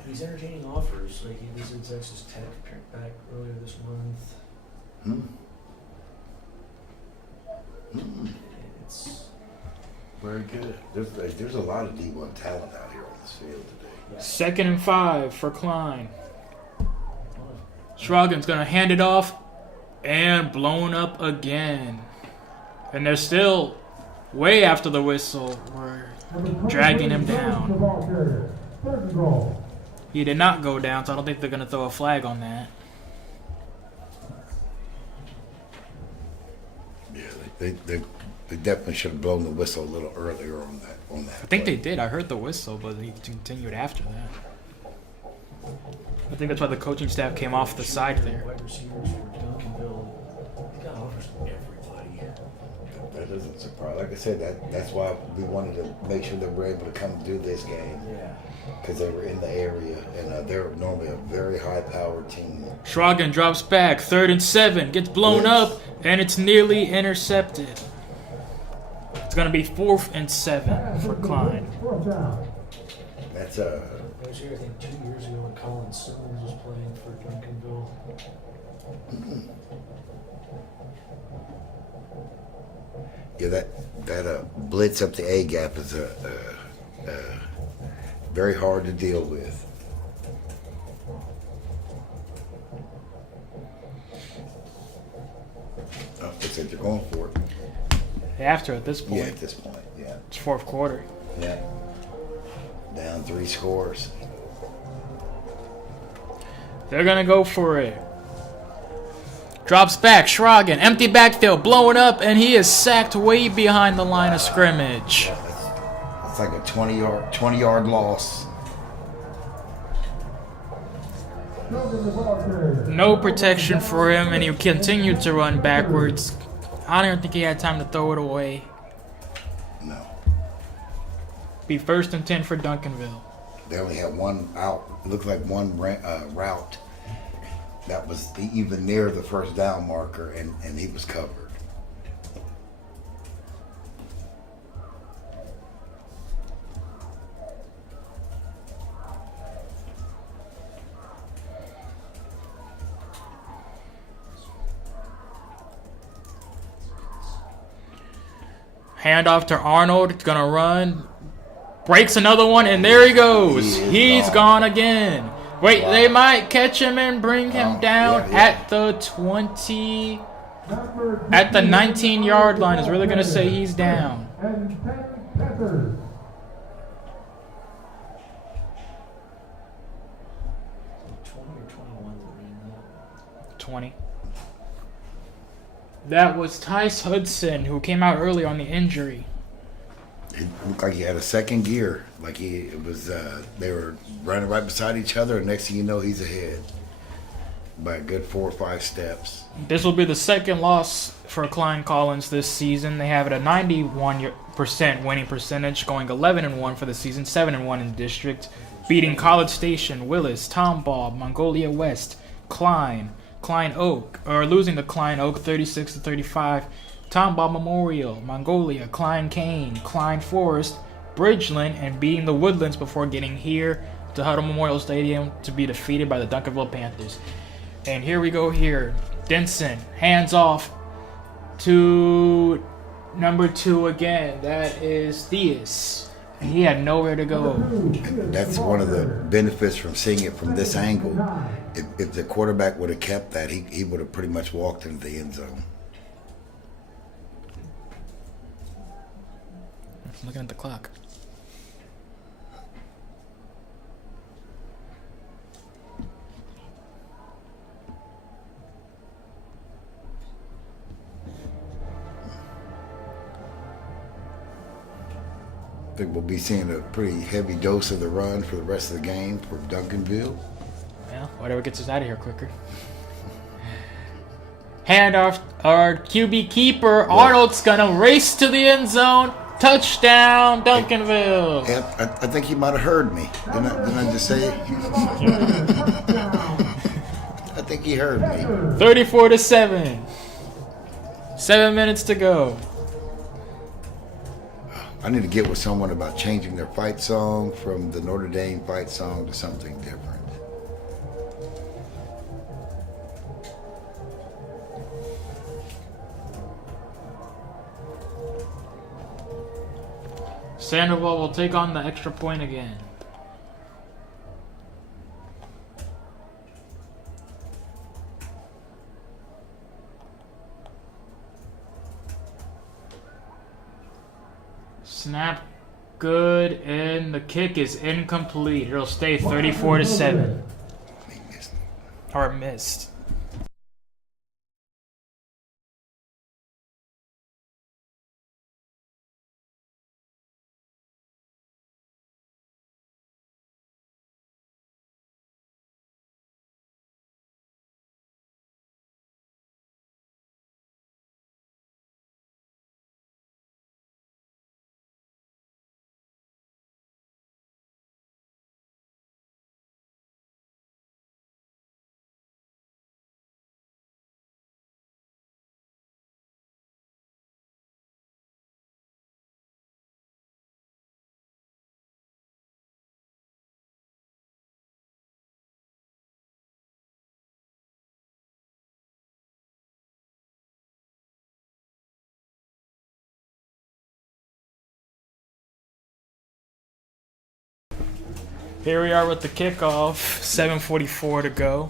he's entertaining offers. Like he was in Texas Tech back earlier this month. It's Very good. There's a lot of D1 talent out here on this field today. 2nd and 5 for Klein. Shruggins going to hand it off and blown up again. And they're still way after the whistle. We're dragging him down. Third and goal. He did not go down, so I don't think they're going to throw a flag on that. Yeah, they definitely should have blown the whistle a little earlier on that. I think they did. I heard the whistle, but he continued after that. I think that's why the coaching staff came off the side there. wide receivers for Duncanville. He's got offers from everybody. That doesn't surprise. Like I said, that's why we wanted to make sure that we're able to come do this game, Yeah. because they were in the area, and they're normally a very high-powered team. Shruggin drops back. 3rd and 7. Gets blown up, and it's nearly intercepted. It's going to be 4th and 7 for Klein. Fourth down. That's I was here, I think, 2 years ago when Colin Simmons was playing for Duncanville. Yeah, that blitz up the A gap is very hard to deal with. Oh, looks like they're going for it. They have to at this point. Yeah, at this point, yeah. It's fourth quarter. Yeah. Down 3 scores. They're going to go for it. Drops back, Shroggin, empty backfield, blowing up, and he is sacked way behind the line of scrimmage. It's like a 20-yard loss. No protection for him, and he continued to run backwards. I don't even think he had time to throw it away. No. Be 1st and 10 for Duncanville. They only had one out. It looked like one route that was even near the first down marker, and he was covered. Handoff to Arnold, gonna run. Breaks another one, and there he goes. He's gone again. Wait, wow. They might catch him and bring him down at the 20. At the 19-yard line is really gonna say he's down. 20. That was Tice Hudson, who came out early on the injury. It looked like he had a second gear. Like they were running right beside each other, and next thing you know, he's ahead by a good 4 or 5 steps. This will be the second loss for Klein Collins this season. They have it a 91% winning percentage, going 11-1 for the season, 7-1 in district, beating College Station, Willis, Tomball, Mongolia West, Klein Oak, or losing to Klein Oak 36-35. Tomball Memorial, Mongolia, Klein Kane, Klein Forest, Bridgeland, and beating the Woodlands before getting here to Huddle Memorial Stadium to be defeated by the Duncanville Panthers. And here we go here. Denson, hands off to number 2 again. That is Theus. And he had nowhere to go. And that's one of the benefits from seeing it from this angle. If the quarterback would have kept that, he would have pretty much walked into the end zone. I'm looking at the clock. I think we'll be seeing a pretty heavy dose of the run for the rest of the game for Duncanville. Well, whatever gets us out of here quicker. Handoff, our QB keeper, Arnold's gonna race to the end zone. Touchdown, Duncanville. Yeah, I think he might have heard me. Didn't I just say it? I think he heard me. 34-7. 7 minutes to go. I need to get with someone about changing their fight song from the Notre Dame fight song to something different. Sandoval will take on the extra point again. Snap good, and the kick is incomplete. It'll stay 34-7. Or missed. Here we are with the kickoff. 7:44 to go.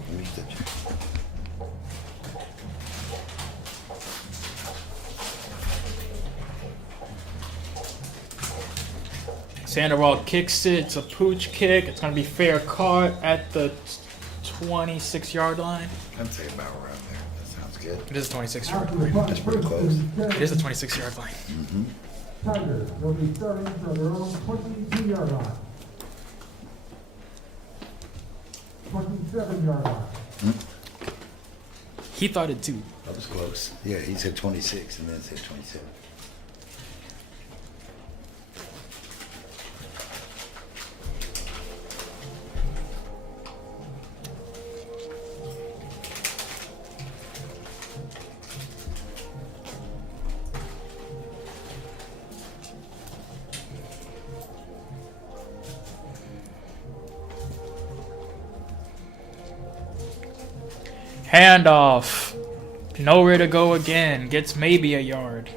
Sandoval kicks it. It's a pooch kick. It's going to be fair caught at the 26-yard line. I'd say about around there. That sounds good. It is a 26-yard After the line. punt, That's pretty first close. and It is a 10, 26-yard line. Tigers will be starting from their own 22-yard line. 27-yard line. He thought it too. That was close. Yeah, he said 26 and then said 27. Handoff. Nowhere to go again. Gets maybe a yard.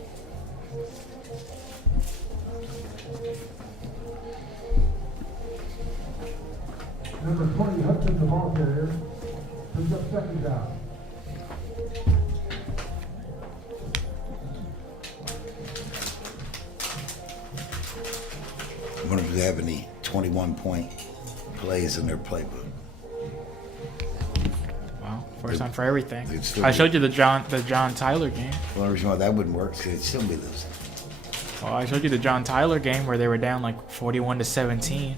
Number 20, Hudson, the ball carrier, picks up second down. I wonder if they have any 21-point plays in their playbook. Wow, first time for everything. It'd still I be- showed you the John Tyler game. Well, the reason why that wouldn't work is they'd still be losing. Well, I showed you the John Tyler game where they were down like 41-17.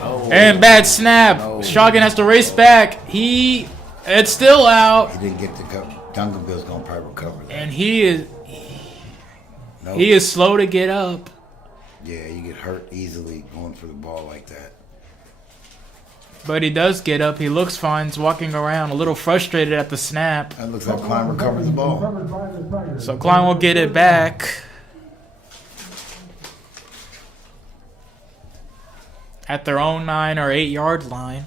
Oh. And bad snap. Oh. Shoggun has to race back. It's still out. He didn't get the cover. Duncanville's going to probably recover that. And he is No. slow to get up. Yeah, you get hurt easily going for the ball like that. But he does get up. He looks fine. He's walking around a little frustrated at the snap. That looks like Klein recovers the ball. Recovered by the Tigers. So Klein will get it back. At their own 9 or 8 yard line.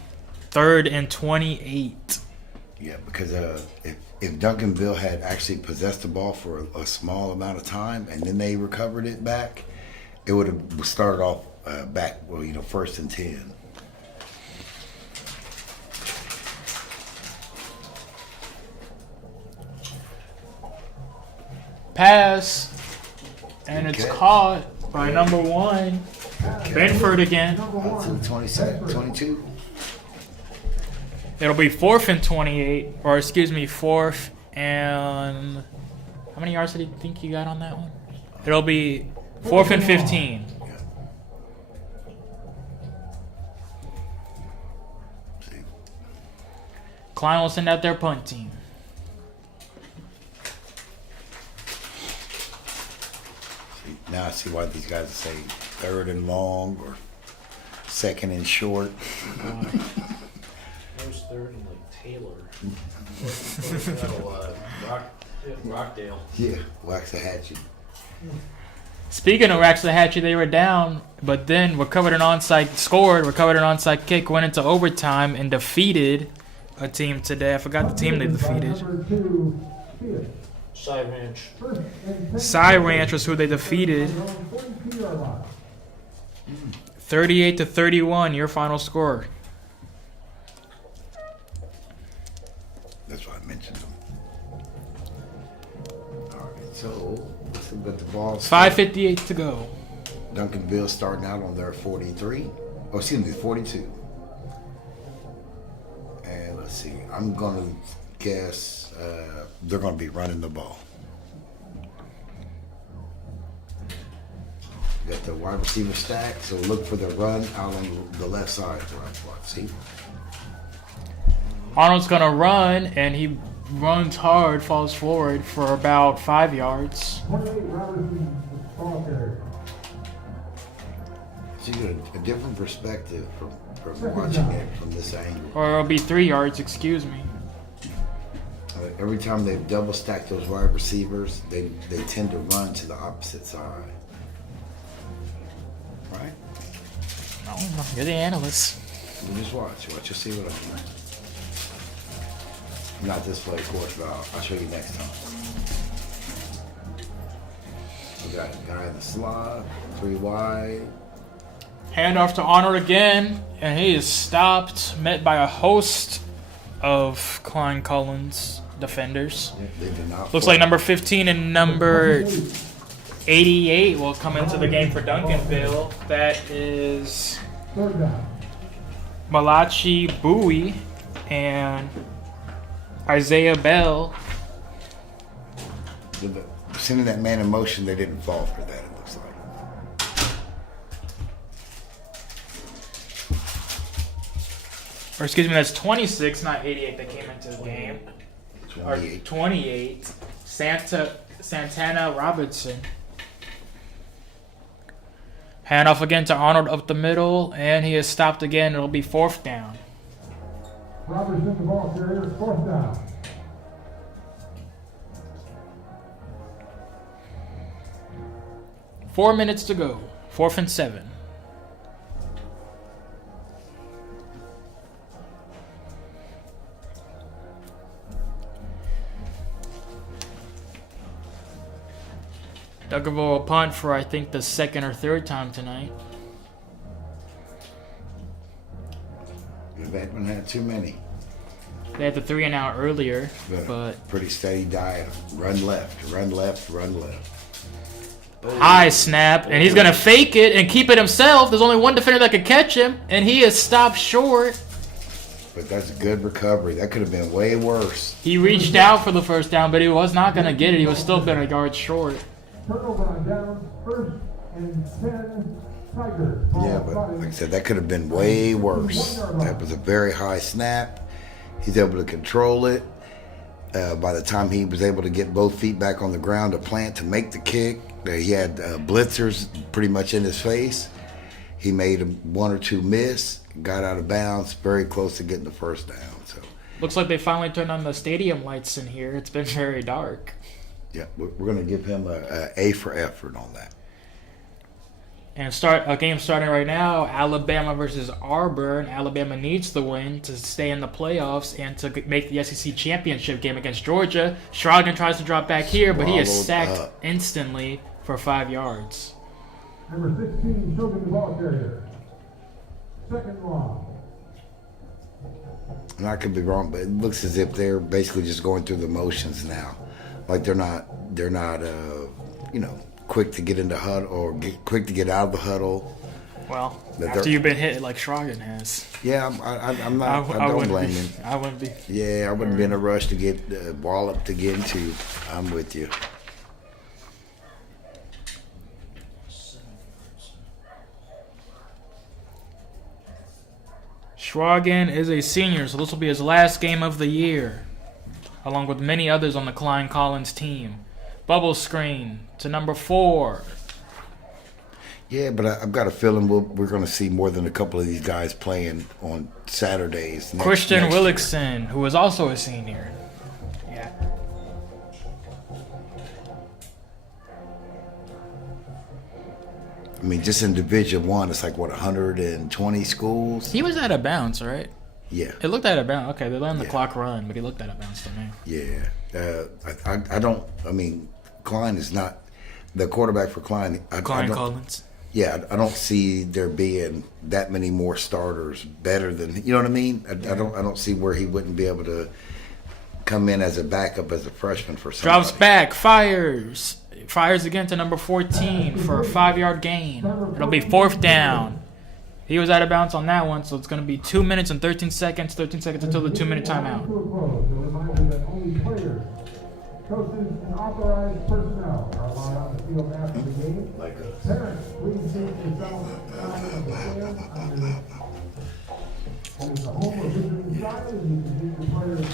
3rd and 28. Yeah, because if Duncanville had actually possessed the ball for a small amount of time and then they recovered it back, it would have started off back, well, 1st and 10. Pass. And Good it's catch. caught by number 1. Benford again. Out to the 27, 22. It'll be 4th and 28. Or excuse me, 4th and... How many yards did he think he got on that one? It'll be 4th and 15. Yeah. See, Klein will send out their punt team. now I see why these guys say 3rd and long or 2nd and short. Most third and like Taylor. Rockdale. Yeah, Waxahachie. Speaking of Waxahachie, they were down, but then recovered an onside kick, went into overtime, and defeated a team today. I forgot the team they defeated. Number 2, Spears. Side Ranch. First and 10. Cy Ranch was who they defeated. 42-yard line. 38-31, your final score. That's why I mentioned them. All right, so let's see what the ball. 5:58 to go. Duncanville starting out on their 43. Oh, excuse me, 42. And let's see. I'm gonna guess they're gonna be running the ball. Got the wide receiver stack, so look for the run out on the left side. See? Arnold's gonna run, and he runs hard, falls forward for about 5 yards. 28, Robertson, ball carrier. So you get a different perspective from watching it from this angle. Or it'll be 3 yards, excuse me. Every time they've double stacked those wide receivers, they tend to run to the opposite side. Right? No, you're the analyst. You just watch. You'll see what I'm doing. Not this way, of course, but I'll show you next time. We got a guy in the slot, 3 wide. Handoff to Arnold again, and he is stopped, met by a host of Klein Collins defenders. They did not Looks play. like number 15 and number 88 will come into the game for Duncanville. That is Third down. Malachi Bowie and Isaiah Bell. Sending that man in motion, they didn't fall for that, it looks like. Or excuse me, that's 26, not 88 that came into the game. Or 28. 28. Santana Robinson. Handoff again to Arnold up the middle, and he is stopped again. It'll be 4th down. Robertson, the ball carrier, 4th down. Four minutes to go. 4th and 7. Duncanville will punt for, I think, the 2nd or 3rd time tonight. The veteran had too many. They had the 3 and out earlier, but Pretty steady diet. Run left, run left, run left. high snap, and he's going to fake it and keep it himself. There's only one defender that could catch him, and he is stopped short. But that's a good recovery. That could have been way worse. He reached out for the 1st down, but he was not going to get it. He was still been a yard short. Turnover on down, 1st and 10, Tigers. Yeah, but like I said, that could have been way worse. That was a very high snap. He's able to control it. By the time he was able to get both feet back on the ground to plant to make the kick, he had blitzers pretty much in his face. He made one or two miss, got out of bounds, very close to getting the 1st down. So Looks like they finally turned on the stadium lights in here. It's been very dark. yeah, we're going to give him a for effort on that. And a game starting right now, Alabama versus Auburn. Alabama needs the win to stay in the playoffs and to make the SEC championship game against Georgia. Shrogan tries to drop back here, but he is Swallowed sacked up. instantly for 5 yards. Number 16, Shogun, the ball carrier. 2nd long. And I could be wrong, but it looks as if they're basically just going through the motions now. Like they're not quick to get into huddle or quick to get out of the huddle. Well, But after they're- you've been hit like Shrogan has. Yeah, I'm not. I don't wouldn't blame be, him. I wouldn't be. Yeah, I wouldn't be in a rush to get walloped again too. I'm with you. Shrogan is a senior, so this will be his last game of the year, along with many others on the Klein Collins team. Bubble screen to number 4. Yeah, but I've got a feeling we're going to see more than a couple of these guys playing on Saturdays. Christian next year. Willickson, who is also a senior. Yeah. I mean, just in Division One, it's like what 120 schools. He was out of bounds, right? Yeah, It looked out of bounds. Okay, they let the Yeah. clock run, but he looked out of bounds to me. yeah. I don't. I mean, Klein is not the quarterback for Klein. Klein Collins. Yeah, I don't see there being that many more starters better than, you know what I mean. I don't see where he wouldn't be able to come in as a backup as a freshman for somebody. Drops back, fires again to number 14 for a 5-yard gain. It'll be 4th down. He was out of bounds on that one, so it's going to be 2 minutes and 13 seconds. 13 seconds until the 2-minute timeout. To a close. A reminder that only players, coaches, and authorized personnel are allowed on the field after the game. Parents, please take yourself out of the stand on the home or visiting side, and you can leave the players and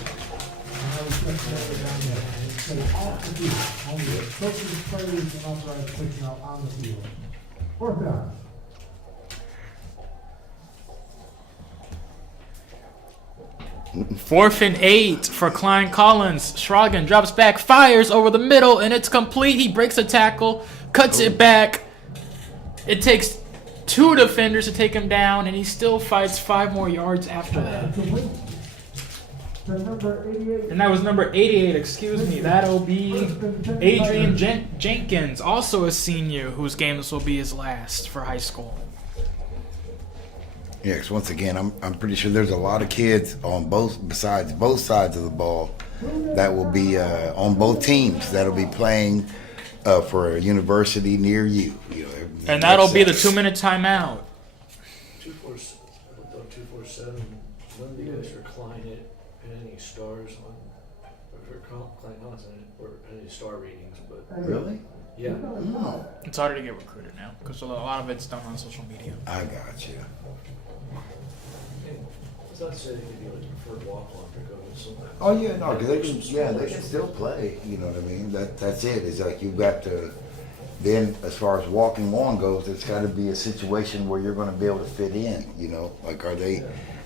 I respect that down there. And stay off the field. Only coaches, players, and authorized personnel on the field. 4th down. 4th and 8 for Klein Collins. Shrogan drops back, fires over the middle, and it's complete. He breaks a tackle, cuts it back. It takes 2 defenders to take him down, and he still fights 5 more yards after that. Complete. To number 88. And that was number 88, excuse me. That'll be Adrian Jenkins, also a senior, whose game this will be his last for high school. Yeah, 'cause once again, I'm pretty sure there's a lot of kids on both sides of the ball that will be on both teams that'll be playing for a university near you. You know, And that'll be the 2-minute timeout. 247. None of you guys are Klein at any stars on, or Klein Hans or any star ratings, but Really? yeah. Oh, It's harder to get recruited now because a lot of it's done on social media. I got you. It's not to say they could be like preferred walk-on or go with some. Oh yeah, no, 'cause they can still play. You know what I mean? That's it. It's like you've got to. Then, as far as walking on goes, it's got to be a situation where you're going to be able to fit in. You know, like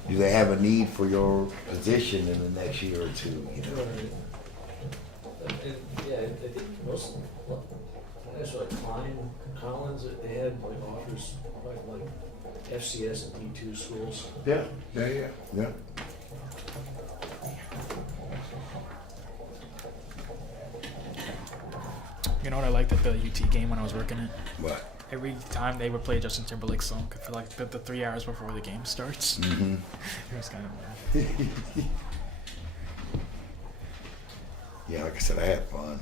do they have a need for your position in the next year or two? You know. And, yeah, I think most, that's like Klein, Collins, they had like offers like FCS and D2 schools. Yeah. You know what I liked at the UT game when I was working it? What? Every time they would play a Justin Timberlake song for like the 3 hours before the game starts. Mm-hmm. It was kind of bad. Yeah, like I said, I had fun.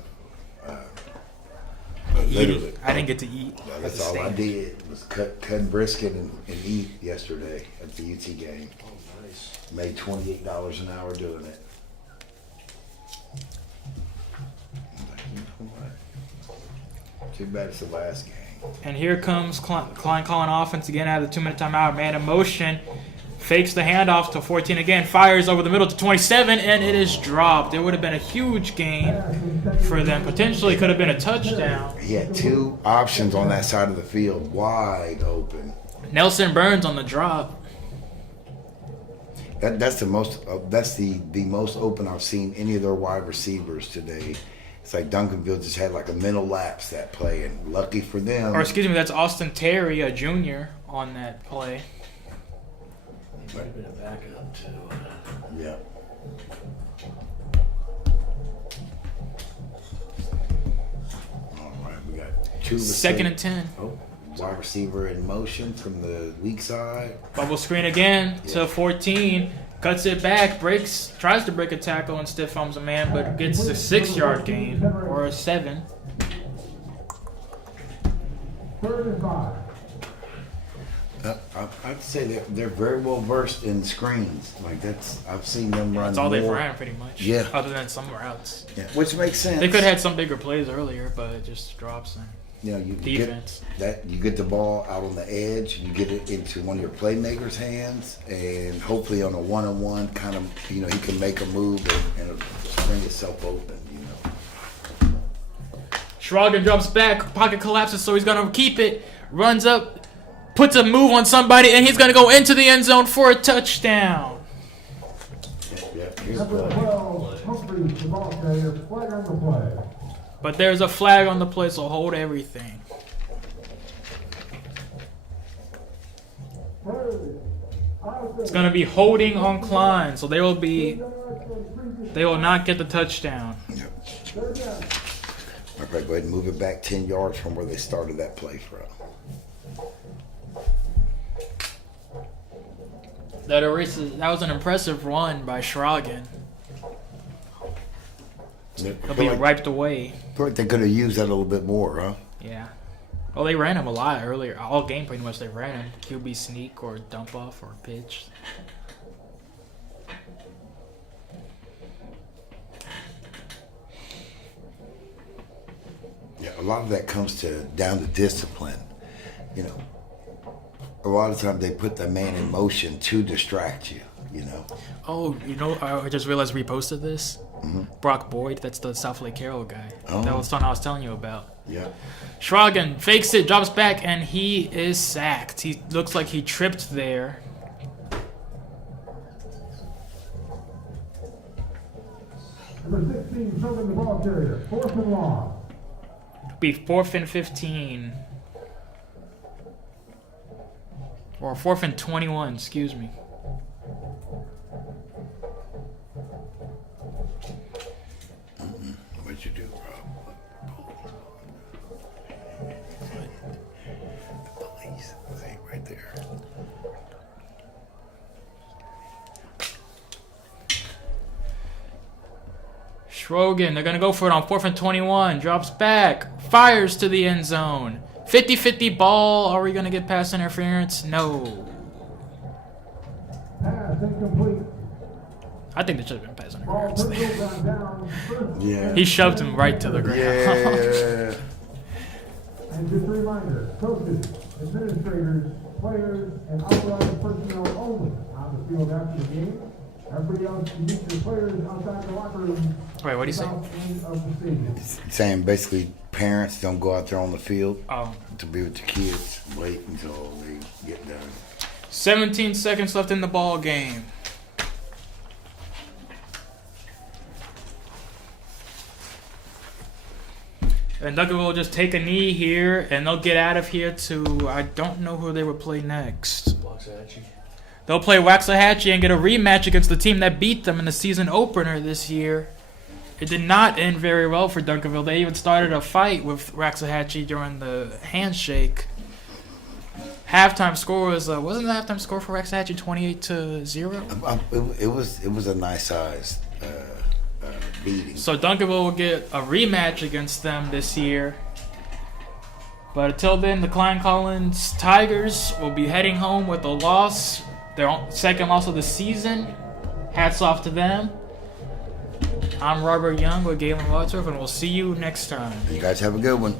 Literally, I didn't get to eat. No, that's all I did was cut brisket and eat yesterday at the UT game. Oh, nice. Made $28 an hour doing it. I'm like, you know what? Too bad it's the last game. And here comes Klein calling offense again out of the 2-minute timeout. Man in motion. Fakes the handoff to 14 again. Fires over the middle to 27, and it is dropped. It would have been a huge gain for them. Potentially could have been a touchdown. He had two options on that side of the field, wide open. Nelson Burns on the drop. That's the most. That's the most open I've seen any of their wide receivers today. It's like Duncanville just had like a mental lapse that play, and lucky for them. Or excuse me, that's Austin Terry, a junior, on that play. He might have been a backup too. Yeah. All right, we got two. Second and 10. Oh, wide receiver in motion from the weak side. Bubble screen again to 14. Cuts it back, tries to break a tackle and stiff arms a man, but gets a 6-yard gain or a 7. 3rd and 5. I'd say they're very well versed in screens. Like I've seen them run. That's all they've more. ran pretty much. Yeah. Other than some routes. Yeah, which makes sense. They could have had some bigger plays earlier, but it just drops in. You know, you Defense. you get the ball out on the edge, you get it into one of your playmakers' hands, and hopefully on a one-on-one kind of, you know, he can make a move and spring itself open, you know. Schragen drops back, pocket collapses, so he's going to keep it, runs up, puts a move on somebody, and he's going to go into the end zone for a touchdown. Yeah, here's the Number play. 12, Humphreys, the ball carrier, flag on the play. But there's a flag on the play, so hold everything. It's going to be holding on Klein, so they will not get the touchdown. Yep. Okay, go ahead and move it back 10 yards from where they started that play from. That was an impressive run by Schragen. He'll be wiped away. I feel like they could have used that a little bit more, huh? Yeah. Well, they ran him a lot earlier. All game, pretty much, they ran him. QB sneak or dump off or pitch. Yeah, a lot of that comes down to discipline. You know, a lot of times they put the man in motion to distract you, you know. Oh, you know, I just realized we posted this. Mm-hmm. Brock Boyd, that's the South Lake Carroll guy. Oh. That was the one I was telling you about. Yeah. Schragen fakes it, drops back, and he is sacked. He looks like he tripped there. Number 16, Sherman, the ball carrier, 4th and long. Be 4th and 15. Or 4th and 21, excuse me. What'd you do, Rob? The police. See, right there. Schrogen, they're going to go for it on 4th and 21. Drops back. Fires to the end zone. 50-50 ball. Are we going to get pass interference? No. Pass incomplete. I think there should have been pass Ball interference. pistol gone down. First Yeah. He shoved him right to the ground. Yeah. And just a reminder, coaches, administrators, players, and authorized personnel only on the field after the game. Everybody else, you meet your players outside the locker room. Wait, what do you say? south end of the stadium. Saying basically parents don't go out there on the field Oh. to be with the kids. Wait until they get done. 17 seconds left in the ball game. And Duncanville will just take a knee here, and they'll get out of here to, I don't know who they would play next. Waxahachie. They'll play Waxahachie and get a rematch against the team that beat them in the season opener this year. It did not end very well for Duncanville. They even started a fight with Waxahachie during the handshake. Halftime score was wasn't the halftime score for Waxahachie 28-0? It was a nice size beating. So Duncanville will get a rematch against them this year. But until then, the Klein Collins Tigers will be heading home with a loss, their second loss of the season. Hats off to them. I'm Robert Young with Galen Wadsworth, and we'll see you next time. You guys have a good one.